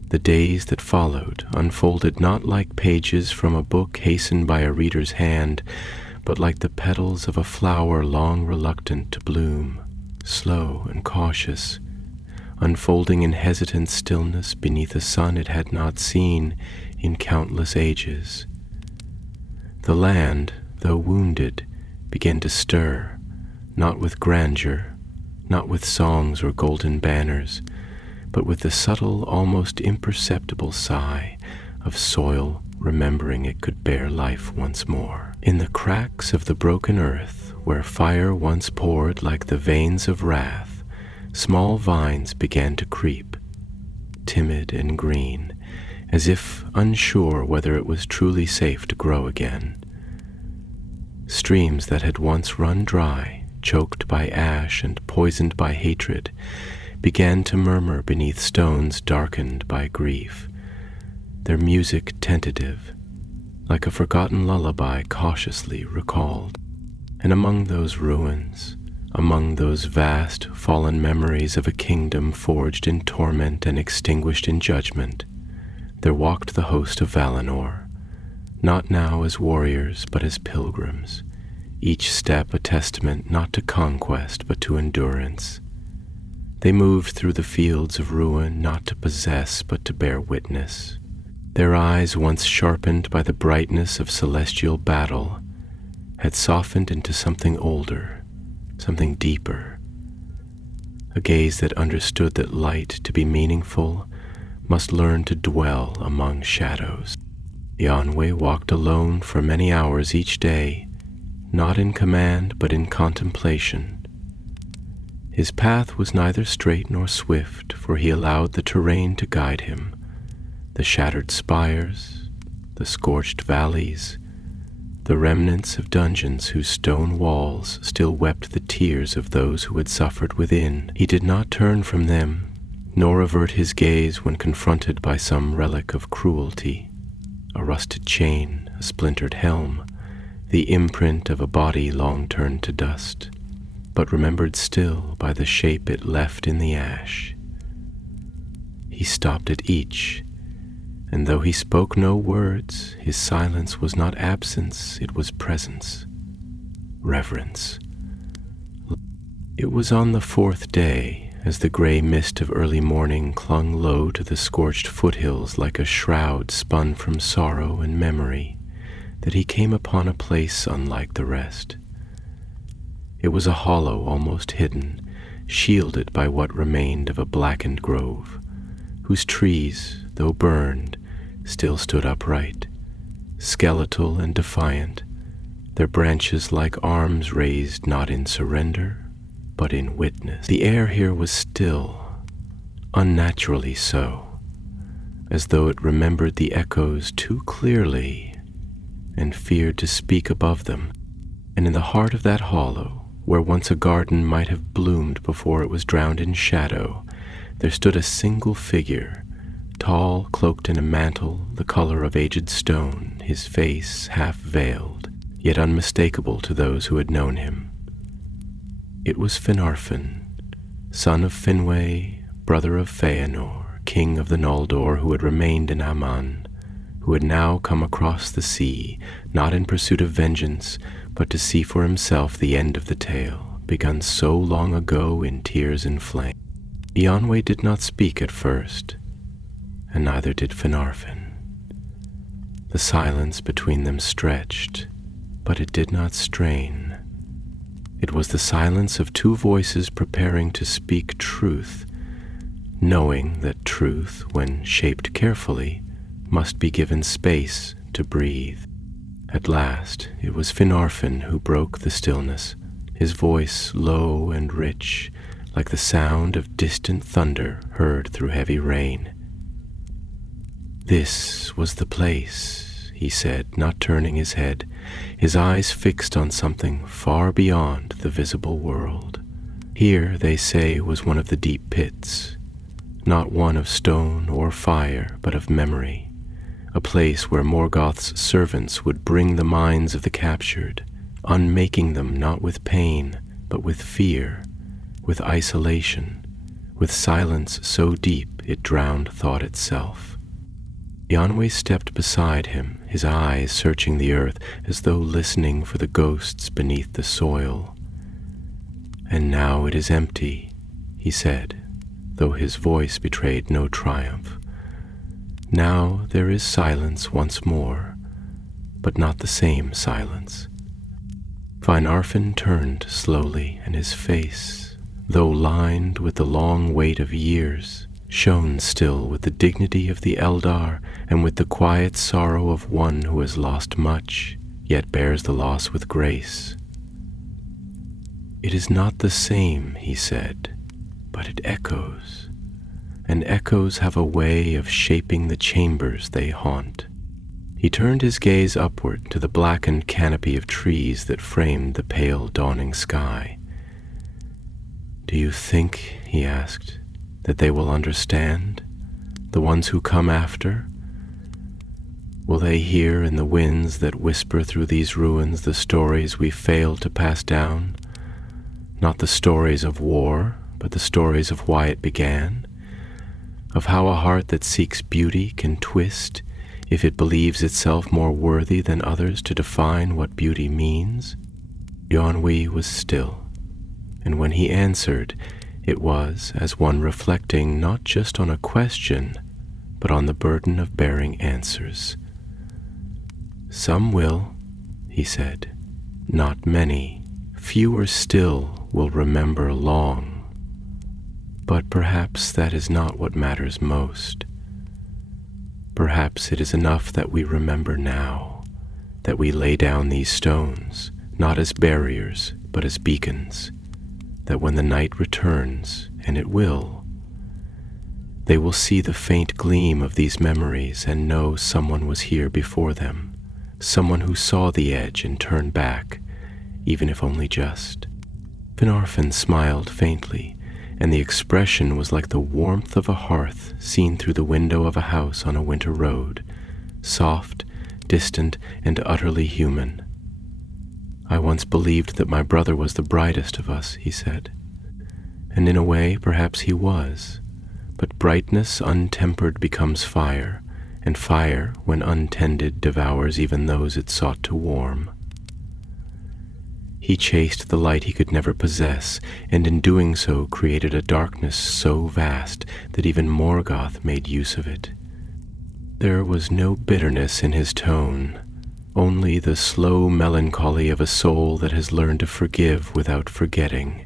The days that followed unfolded not like pages from a book hastened by a reader's hand, but like the petals of a flower long reluctant to bloom, slow and cautious, unfolding in hesitant stillness beneath a sun it had not seen in countless ages. The land, though wounded, began to stir, not with grandeur, not with songs or golden banners, but with the subtle, almost imperceptible sigh of soil remembering it could bear life once more. In the cracks of the broken earth, where fire once poured like the veins of wrath, small vines began to creep, timid and green, as if unsure whether it was truly safe to grow again. Streams that had once run dry, choked by ash and poisoned by hatred, began to murmur beneath stones darkened by grief, their music tentative, like a forgotten lullaby cautiously recalled. And among those ruins, among those vast fallen memories of a kingdom forged in torment and extinguished in judgment, there walked the host of Valinor, not now as warriors but as pilgrims, each step a testament not to conquest but to endurance. They moved through the fields of ruin not to possess but to bear witness. Their eyes, once sharpened by the brightness of celestial battle, had softened into something older, something deeper, a gaze that understood that light, to be meaningful, must learn to dwell among shadows. Yanwe walked alone for many hours each day, not in command but in contemplation. His path was neither straight nor swift, for he allowed the terrain to guide him, the shattered spires, the scorched valleys, the remnants of dungeons whose stone walls still wept the tears of those who had suffered within. He did not turn from them, nor avert his gaze when confronted by some relic of cruelty, a rusted chain, a splintered helm, the imprint of a body long turned to dust, but remembered still by the shape it left in the ash. He stopped at each, and though he spoke no words, his silence was not absence, it was presence, reverence. It was on the fourth day, as the gray mist of early morning clung low to the scorched foothills like a shroud spun from sorrow and memory, that he came upon a place unlike the rest. It was a hollow almost hidden, shielded by what remained of a blackened grove, whose trees, though burned, still stood upright, skeletal and defiant, their branches like arms raised not in surrender, but in witness. The air here was still, unnaturally so, as though it remembered the echoes too clearly and feared to speak above them. And in the heart of that hollow, where once a garden might have bloomed before it was drowned in shadow, there stood a single figure, tall, cloaked in a mantle the color of aged stone, his face half veiled, yet unmistakable to those who had known him. It was Finarfin, son of Finwë, brother of Fëanor, king of the Noldor, who had remained in Aman, who had now come across the sea, not in pursuit of vengeance, but to see for himself the end of the tale, begun so long ago in tears and flame. Yanwe did not speak at first, and neither did Finarfin. The silence between them stretched, but it did not strain. It was the silence of two voices preparing to speak truth, knowing that truth, when shaped carefully, must be given space to breathe. At last, it was Finarfin who broke the stillness, his voice low and rich, like the sound of distant thunder heard through heavy rain. "This was the place," he said, not turning his head, his eyes fixed on something far beyond the visible world. Here, they say, was one of the deep pits, not one of stone or fire, but of memory, a place where Morgoth's servants would bring the minds of the captured, unmaking them not with pain, but with fear, with isolation, with silence so deep it drowned thought itself. Yonwe stepped beside him, his eyes searching the earth as though listening for the ghosts beneath the soil. "And now it is empty," he said, though his voice betrayed no triumph. "Now there is silence once more, but not the same silence." Finarfin turned slowly, and his face, though lined with the long weight of years, shone still with the dignity of the Eldar and with the quiet sorrow of one who has lost much, yet bears the loss with grace. "It is not the same," he said, "but it echoes, and echoes have a way of shaping the chambers they haunt." He turned his gaze upward to the blackened canopy of trees that framed the pale dawning sky. "Do you think," he asked, "that they will understand, the ones who come after? Will they hear in the winds that whisper through these ruins the stories we failed to pass down? Not the stories of war, but the stories of why it began, of how a heart that seeks beauty can twist if it believes itself more worthy than others to define what beauty means?" Yonwe was still, and when he answered, it was as one reflecting not just on a question, but on the burden of bearing answers. "Some will," he said, "not many. Fewer still will remember long. But perhaps that is not what matters most. Perhaps it is enough that we remember now, that we lay down these stones, not as barriers, but as beacons, that when the night returns, and it will, they will see the faint gleam of these memories and know someone was here before them, someone who saw the edge and turned back, even if only just." Finarfin smiled faintly, and the expression was like the warmth of a hearth seen through the window of a house on a winter road, soft, distant, and utterly human. "I once believed that my brother was the brightest of us," he said. "And in a way, perhaps he was. But brightness untempered becomes fire, and fire, when untended, devours even those it sought to warm. He chased the light he could never possess, and in doing so created a darkness so vast that even Morgoth made use of it. There was no bitterness in his tone, only the slow melancholy of a soul that has learned to forgive without forgetting.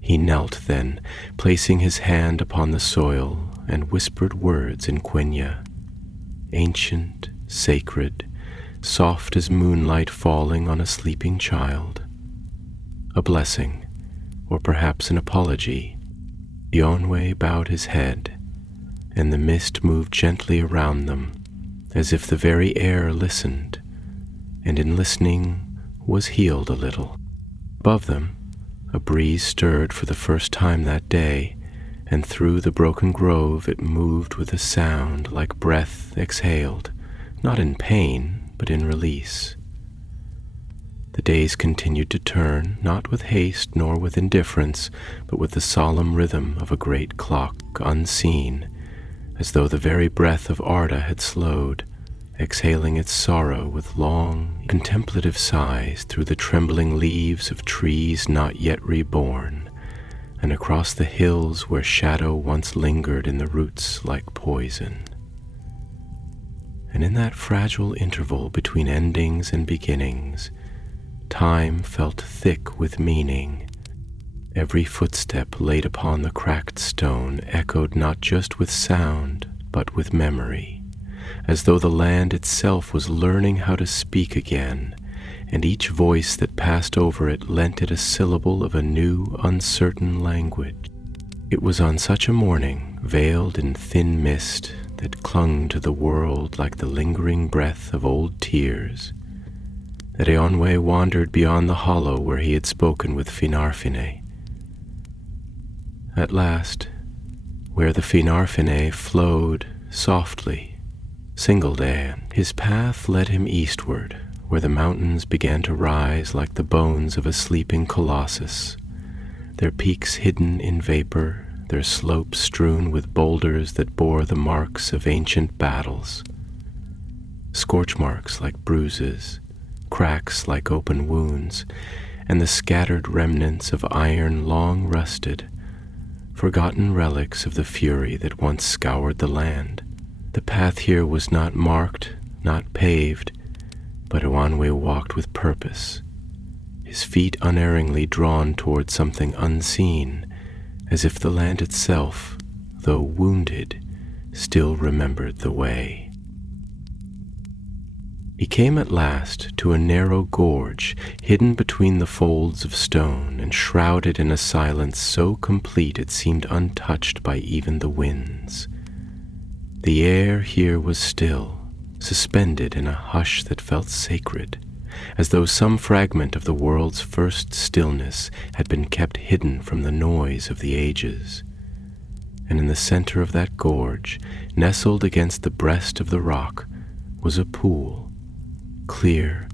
He knelt then, placing his hand upon the soil, and whispered words in Quenya, ancient, sacred, soft as moonlight falling on a sleeping child. A blessing, or perhaps an apology. Yonwe bowed his head, and the mist moved gently around them, as if the very air listened, and in listening was healed a little. Above them, a breeze stirred for the first time that day, and through the broken grove it moved with a sound like breath exhaled, not in pain, but in release. The days continued to turn, not with haste nor with indifference, but with the solemn rhythm of a great clock unseen, as though the very breath of Arda had slowed, exhaling its sorrow with long, contemplative sighs through the trembling leaves of trees not yet reborn, and across the hills where shadow once lingered in the roots like poison. And in that fragile interval between endings and beginnings, time felt thick with meaning. Every footstep laid upon the cracked stone echoed not just with sound, but with memory, as though the land itself was learning how to speak again, and each voice that passed over it lent it a syllable of a new, uncertain language. It was on such a morning, veiled in thin mist, that clung to the world like the lingering breath of old tears, that Eonwe wandered beyond the hollow where he had spoken with Finarfine. At last, where the Finarfine flowed softly, Singledan, his path led him eastward, where the mountains began to rise like the bones of a sleeping colossus, their peaks hidden in vapor, their slopes strewn with boulders that bore the marks of ancient battles. Scorch marks like bruises, cracks like open wounds, and the scattered remnants of iron long rusted, forgotten relics of the fury that once scoured the land. The path here was not marked, not paved, but Oanwe walked with purpose, his feet unerringly drawn toward something unseen, as if the land itself, though wounded, still remembered the way. He came at last to a narrow gorge hidden between the folds of stone and shrouded in a silence so complete it seemed untouched by even the winds. The air here was still, suspended in a hush that felt sacred, as though some fragment of the world's first stillness had been kept hidden from the noise of the ages. And in the center of that gorge, nestled against the breast of the rock, was a pool, clear,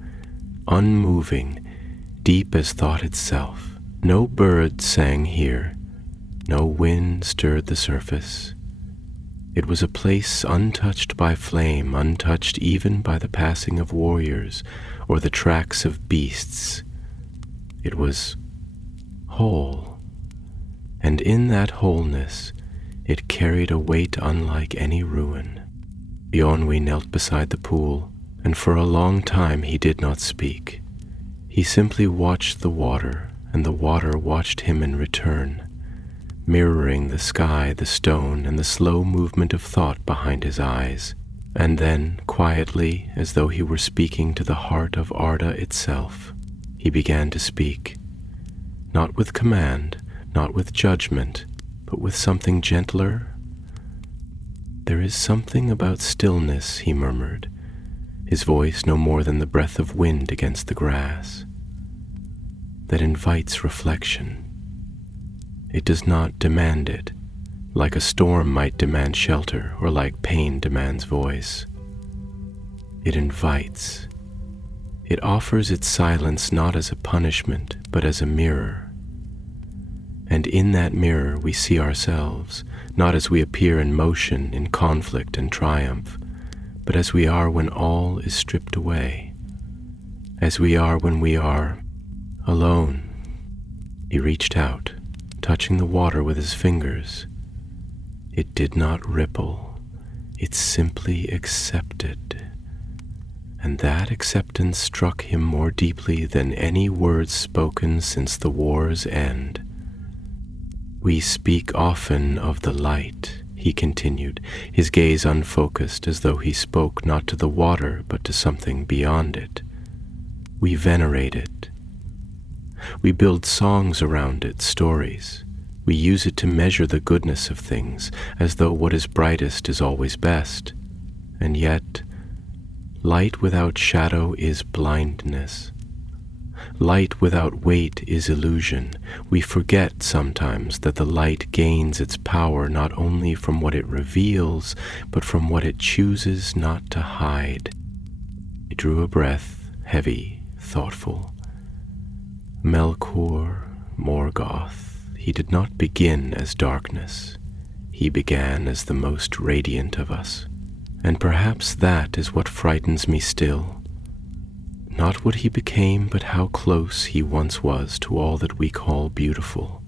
unmoving, deep as thought itself. No bird sang here, no wind stirred the surface. It was a place untouched by flame, untouched even by the passing of warriors or the tracks of beasts. It was whole, and in that wholeness it carried a weight unlike any ruin. Eonwe knelt beside the pool, and for a long time he did not speak. He simply watched the water, and the water watched him in return, mirroring the sky, the stone, and the slow movement of thought behind his eyes. And then, quietly, as though he were speaking to the heart of Arda itself, he began to speak, not with command, not with judgment, but with something gentler. "There is something about stillness," he murmured, his voice no more than the breath of wind against the grass, "that invites reflection. It does not demand it, like a storm might demand shelter or like pain demands voice. It invites. It offers its silence not as a punishment, but as a mirror. And in that mirror we see ourselves, not as we appear in motion, in conflict and triumph, but as we are when all is stripped away, as we are when we are alone." He reached out, touching the water with his fingers. It did not ripple, it simply accepted. And that acceptance struck him more deeply than any words spoken since the war's end. "We speak often of the light," he continued, his gaze unfocused, as though he spoke not to the water but to something beyond it. "We venerate it. We build songs around it, stories. We use it to measure the goodness of things, as though what is brightest is always best. And yet, light without shadow is blindness. Light without weight is illusion. We forget sometimes that the light gains its power not only from what it reveals, but from what it chooses not to hide." He drew a breath, heavy, thoughtful. Melkor, Morgoth, he did not begin as darkness. He began as the most radiant of us. And perhaps that is what frightens me still. Not what he became, but how close he once was to all that we call beautiful.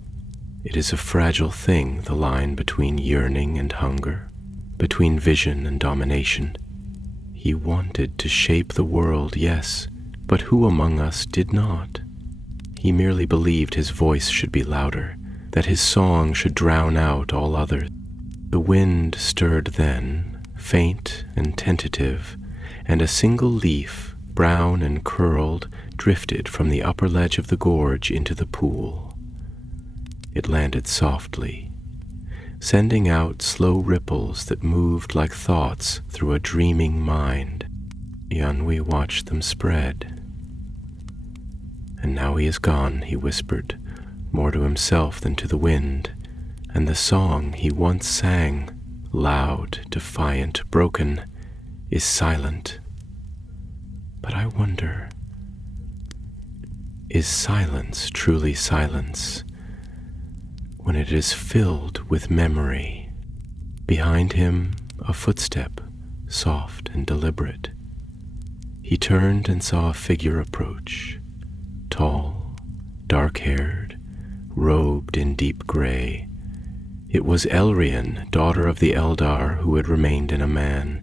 It is a fragile thing, the line between yearning and hunger, between vision and domination. He wanted to shape the world, yes, but who among us did not? He merely believed his voice should be louder, that his song should drown out all others. The wind stirred then, faint and tentative, and a single leaf, brown and curled, drifted from the upper ledge of the gorge into the pool. It landed softly, sending out slow ripples that moved like thoughts through a dreaming mind. Eonwe watched them spread. "And now he is gone," he whispered, more to himself than to the wind, "and the song he once sang, loud, defiant, broken, is silent. But I wonder, is silence truly silence when it is filled with memory? Behind him, a footstep, soft and deliberate. He turned and saw a figure approach, tall, dark-haired, robed in deep gray. It was Elrian, daughter of the Eldar who had remained in a man,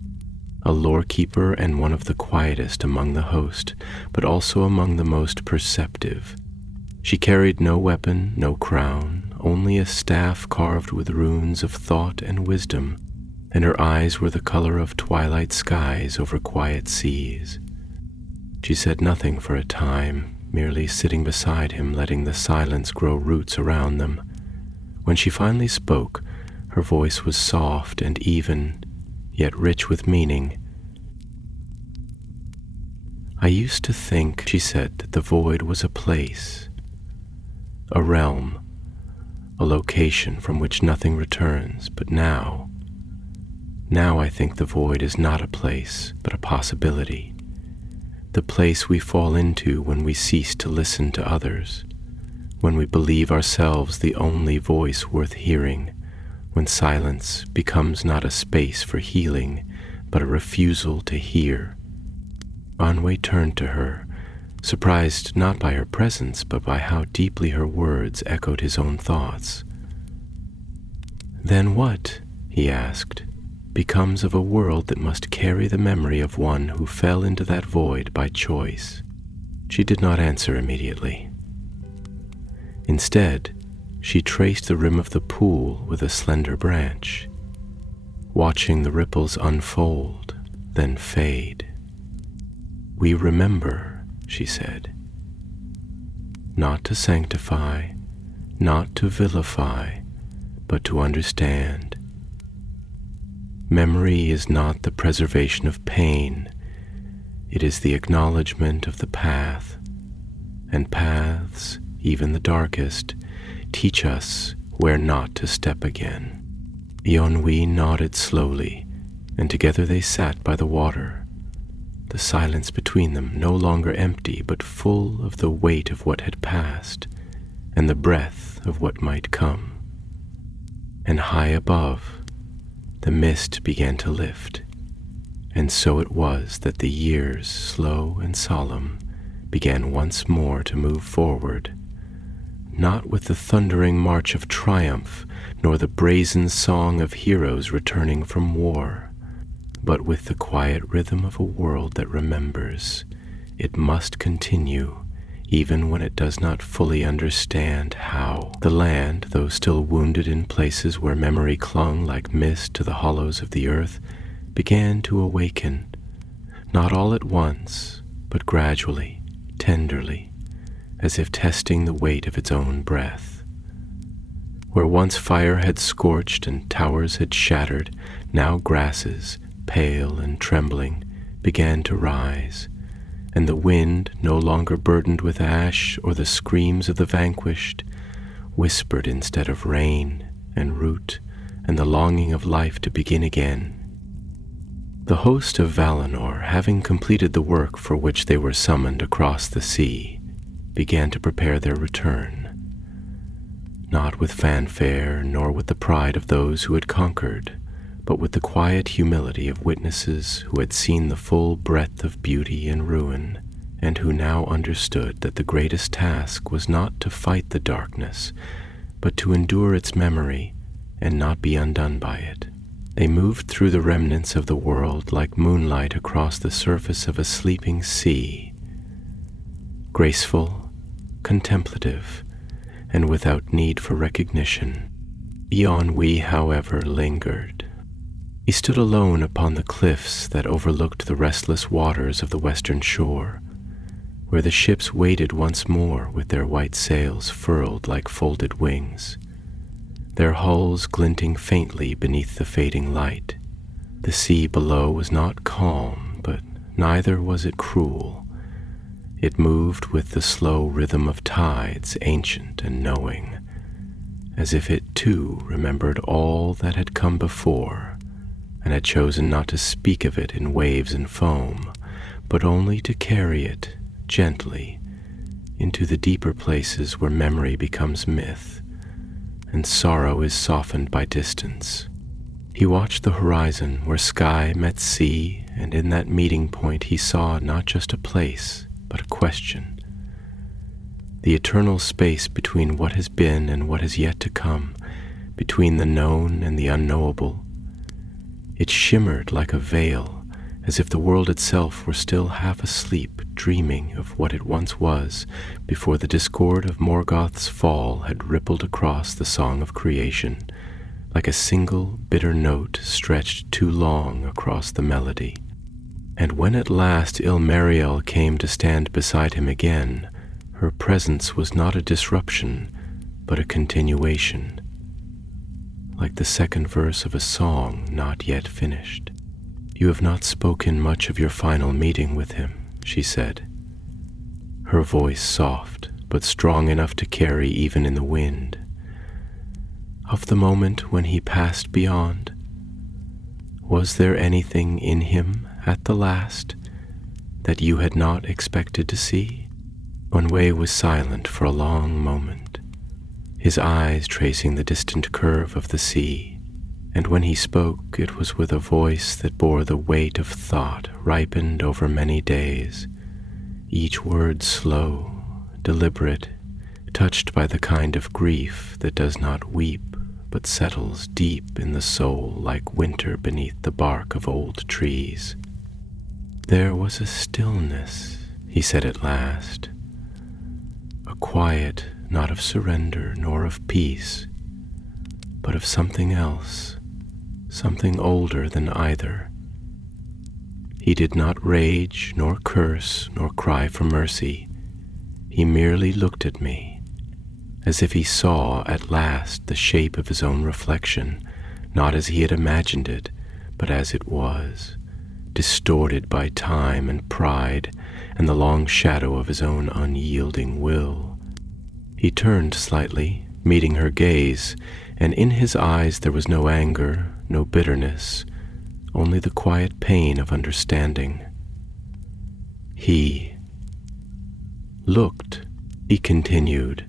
a lore-keeper and one of the quietest among the host, but also among the most perceptive. She carried no weapon, no crown, only a staff carved with runes of thought and wisdom, and her eyes were the color of twilight skies over quiet seas. She said nothing for a time, merely sitting beside him, letting the silence grow roots around them. When she finally spoke, her voice was soft and even, yet rich with meaning. I used to think, she said, that the void was a place, a realm, a location from which nothing returns, but now I think the void is not a place, but a possibility. The place we fall into when we cease to listen to others, when we believe ourselves the only voice worth hearing, when silence becomes not a space for healing, but a refusal to hear. Anwe turned to her, surprised not by her presence, but by how deeply her words echoed his own thoughts. Then what, he asked, becomes of a world that must carry the memory of one who fell into that void by choice? She did not answer immediately. Instead, she traced the rim of the pool with a slender branch, watching the ripples unfold, then fade. We remember, she said, not to sanctify, not to vilify, but to understand. Memory is not the preservation of pain, it is the acknowledgement of the path, and paths, even the darkest, teach us where not to step again. Eonwi nodded slowly, and together they sat by the water, the silence between them no longer empty, but full of the weight of what had passed, and the breath of what might come. And high above, the mist began to lift, and so it was that the years, slow and solemn, began once more to move forward, not with the thundering march of triumph, nor the brazen song of heroes returning from war, but with the quiet rhythm of a world that remembers. It must continue, even when it does not fully understand how. The land, though still wounded in places where memory clung like mist to the hollows of the earth, began to awaken, not all at once, but gradually, tenderly, as if testing the weight of its own breath. Where once fire had scorched and towers had shattered, now grasses, pale and trembling, began to rise, and the wind, no longer burdened with ash or the screams of the vanquished, whispered instead of rain and root and the longing of life to begin again. The host of Valinor, having completed the work for which they were summoned across the sea, began to prepare their return, not with fanfare nor with the pride of those who had conquered, but with the quiet humility of witnesses who had seen the full breadth of beauty and ruin, and who now understood that the greatest task was not to fight the darkness, but to endure its memory and not be undone by it. They moved through the remnants of the world like moonlight across the surface of a sleeping sea, graceful, contemplative, and without need for recognition. Eonwi, however, lingered. He stood alone upon the cliffs that overlooked the restless waters of the western shore, where the ships waited once more with their white sails furled like folded wings, their hulls glinting faintly beneath the fading light. The sea below was not calm, but neither was it cruel. It moved with the slow rhythm of tides, ancient and knowing, as if it too remembered all that had come before, and had chosen not to speak of it in waves and foam, but only to carry it gently into the deeper places where memory becomes myth and sorrow is softened by distance. He watched the horizon where sky met sea, and in that meeting point he saw not just a place, but a question. The eternal space between what has been and what is yet to come, between the known and the unknowable. It shimmered like a veil, as if the world itself were still half asleep, dreaming of what it once was, before the discord of Morgoth's fall had rippled across the song of creation, like a single bitter note stretched too long across the melody. And when at last Silmarillion came to stand beside him again, her presence was not a disruption, but a continuation, like the second verse of a song not yet finished. "You have not spoken much of your final meeting with him," she said, her voice soft, but strong enough to carry even in the wind. "Of the moment when he passed beyond, was there anything in him at the last that you had not expected to see?" Onway was silent for a long moment, his eyes tracing the distant curve of the sea, and when he spoke it was with a voice that bore the weight of thought ripened over many days, each word slow, deliberate, touched by the kind of grief that does not weep but settles deep in the soul like winter beneath the bark of old trees. "There was a stillness," he said at last, "a quiet not of surrender nor of peace, but of something else, something older than either. He did not rage, nor curse, nor cry for mercy. He merely looked at me, as if he saw at last the shape of his own reflection, not as he had imagined it, but as it was, distorted by time and pride and the long shadow of his own unyielding will. He turned slightly, meeting her gaze, and in his eyes there was no anger, no bitterness, only the quiet pain of understanding. He looked, he continued,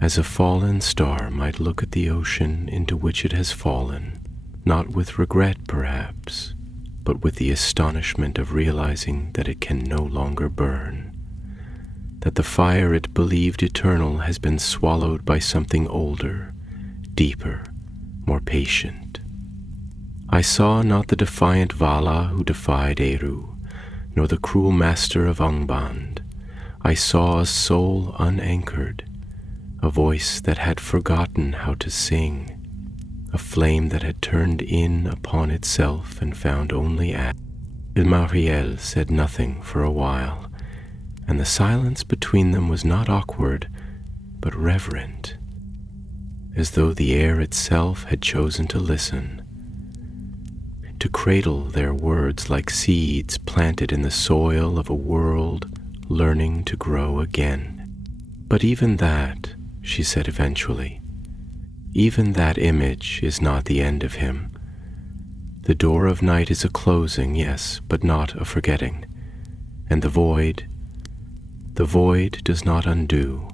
as a fallen star might look at the ocean into which it has fallen, not with regret perhaps, but with the astonishment of realizing that it can no longer burn, that the fire it believed eternal has been swallowed by something older, deeper, more patient. I saw not the defiant Vala who defied Eru, nor the cruel master of Angband. I saw a soul unanchored, a voice that had forgotten how to sing, a flame that had turned in upon itself and found only ash. Silmarillion said nothing for a while, and the silence between them was not awkward, but reverent, as though the air itself had chosen to listen, to cradle their words like seeds planted in the soil of a world learning to grow again. "But even that," she said eventually, "even that image is not the end of him. The door of night is a closing, yes, but not a forgetting, and the void does not undo.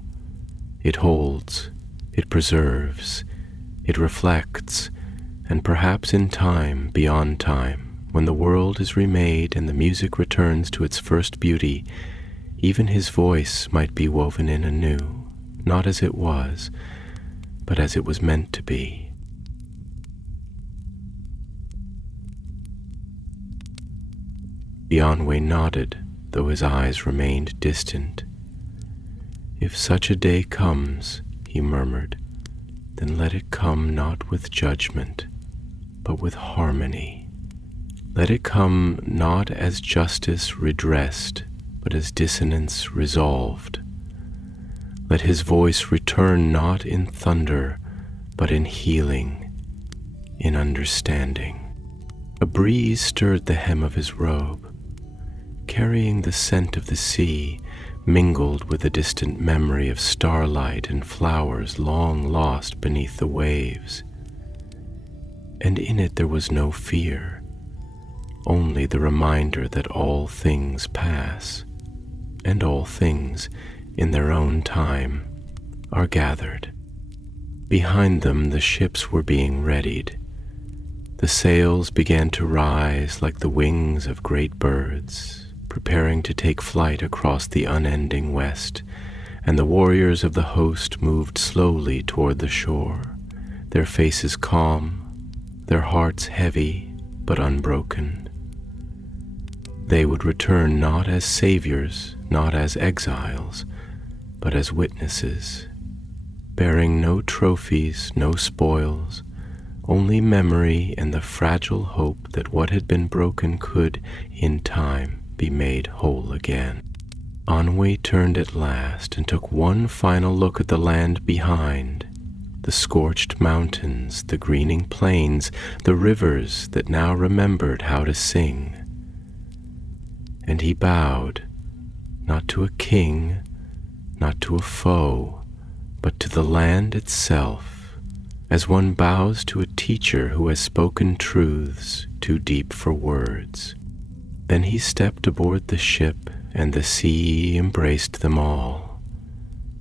It holds, it preserves, it reflects, and perhaps in time, beyond time, when the world is remade and the music returns to its first beauty, even his voice might be woven in anew, not as it was, but as it was meant to be." Onway nodded, though his eyes remained distant. "If such a day comes," he murmured, "then let it come not with judgment, but with harmony. Let it come not as justice redressed, but as dissonance resolved. Let his voice return not in thunder, but in healing, in understanding." A breeze stirred the hem of his robe, carrying the scent of the sea, mingled with a distant memory of starlight and flowers long lost beneath the waves. And in it there was no fear, only the reminder that all things pass, and all things, in their own time, are gathered. Behind them the ships were being readied. The sails began to rise like the wings of great birds, preparing to take flight across the unending west, and the warriors of the host moved slowly toward the shore, their faces calm, their hearts heavy but unbroken. They would return not as saviors, not as exiles, but as witnesses, bearing no trophies, no spoils, only memory and the fragile hope that what had been broken could, in time, be made whole again. Onway turned at last and took one final look at the land behind, the scorched mountains, the greening plains, the rivers that now remembered how to sing. And he bowed, not to a king, not to a foe, but to the land itself, as one bows to a teacher who has spoken truths too deep for words. Then he stepped aboard the ship, and the sea embraced them all,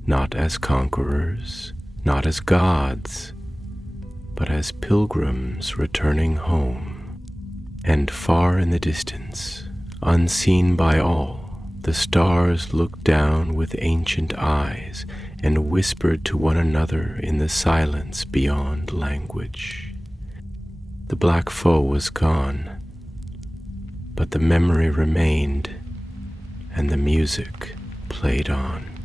not as conquerors, not as gods, but as pilgrims returning home. And far in the distance, unseen by all, the stars looked down with ancient eyes and whispered to one another in the silence beyond language. The black foe was gone, but the memory remained, and the music played on.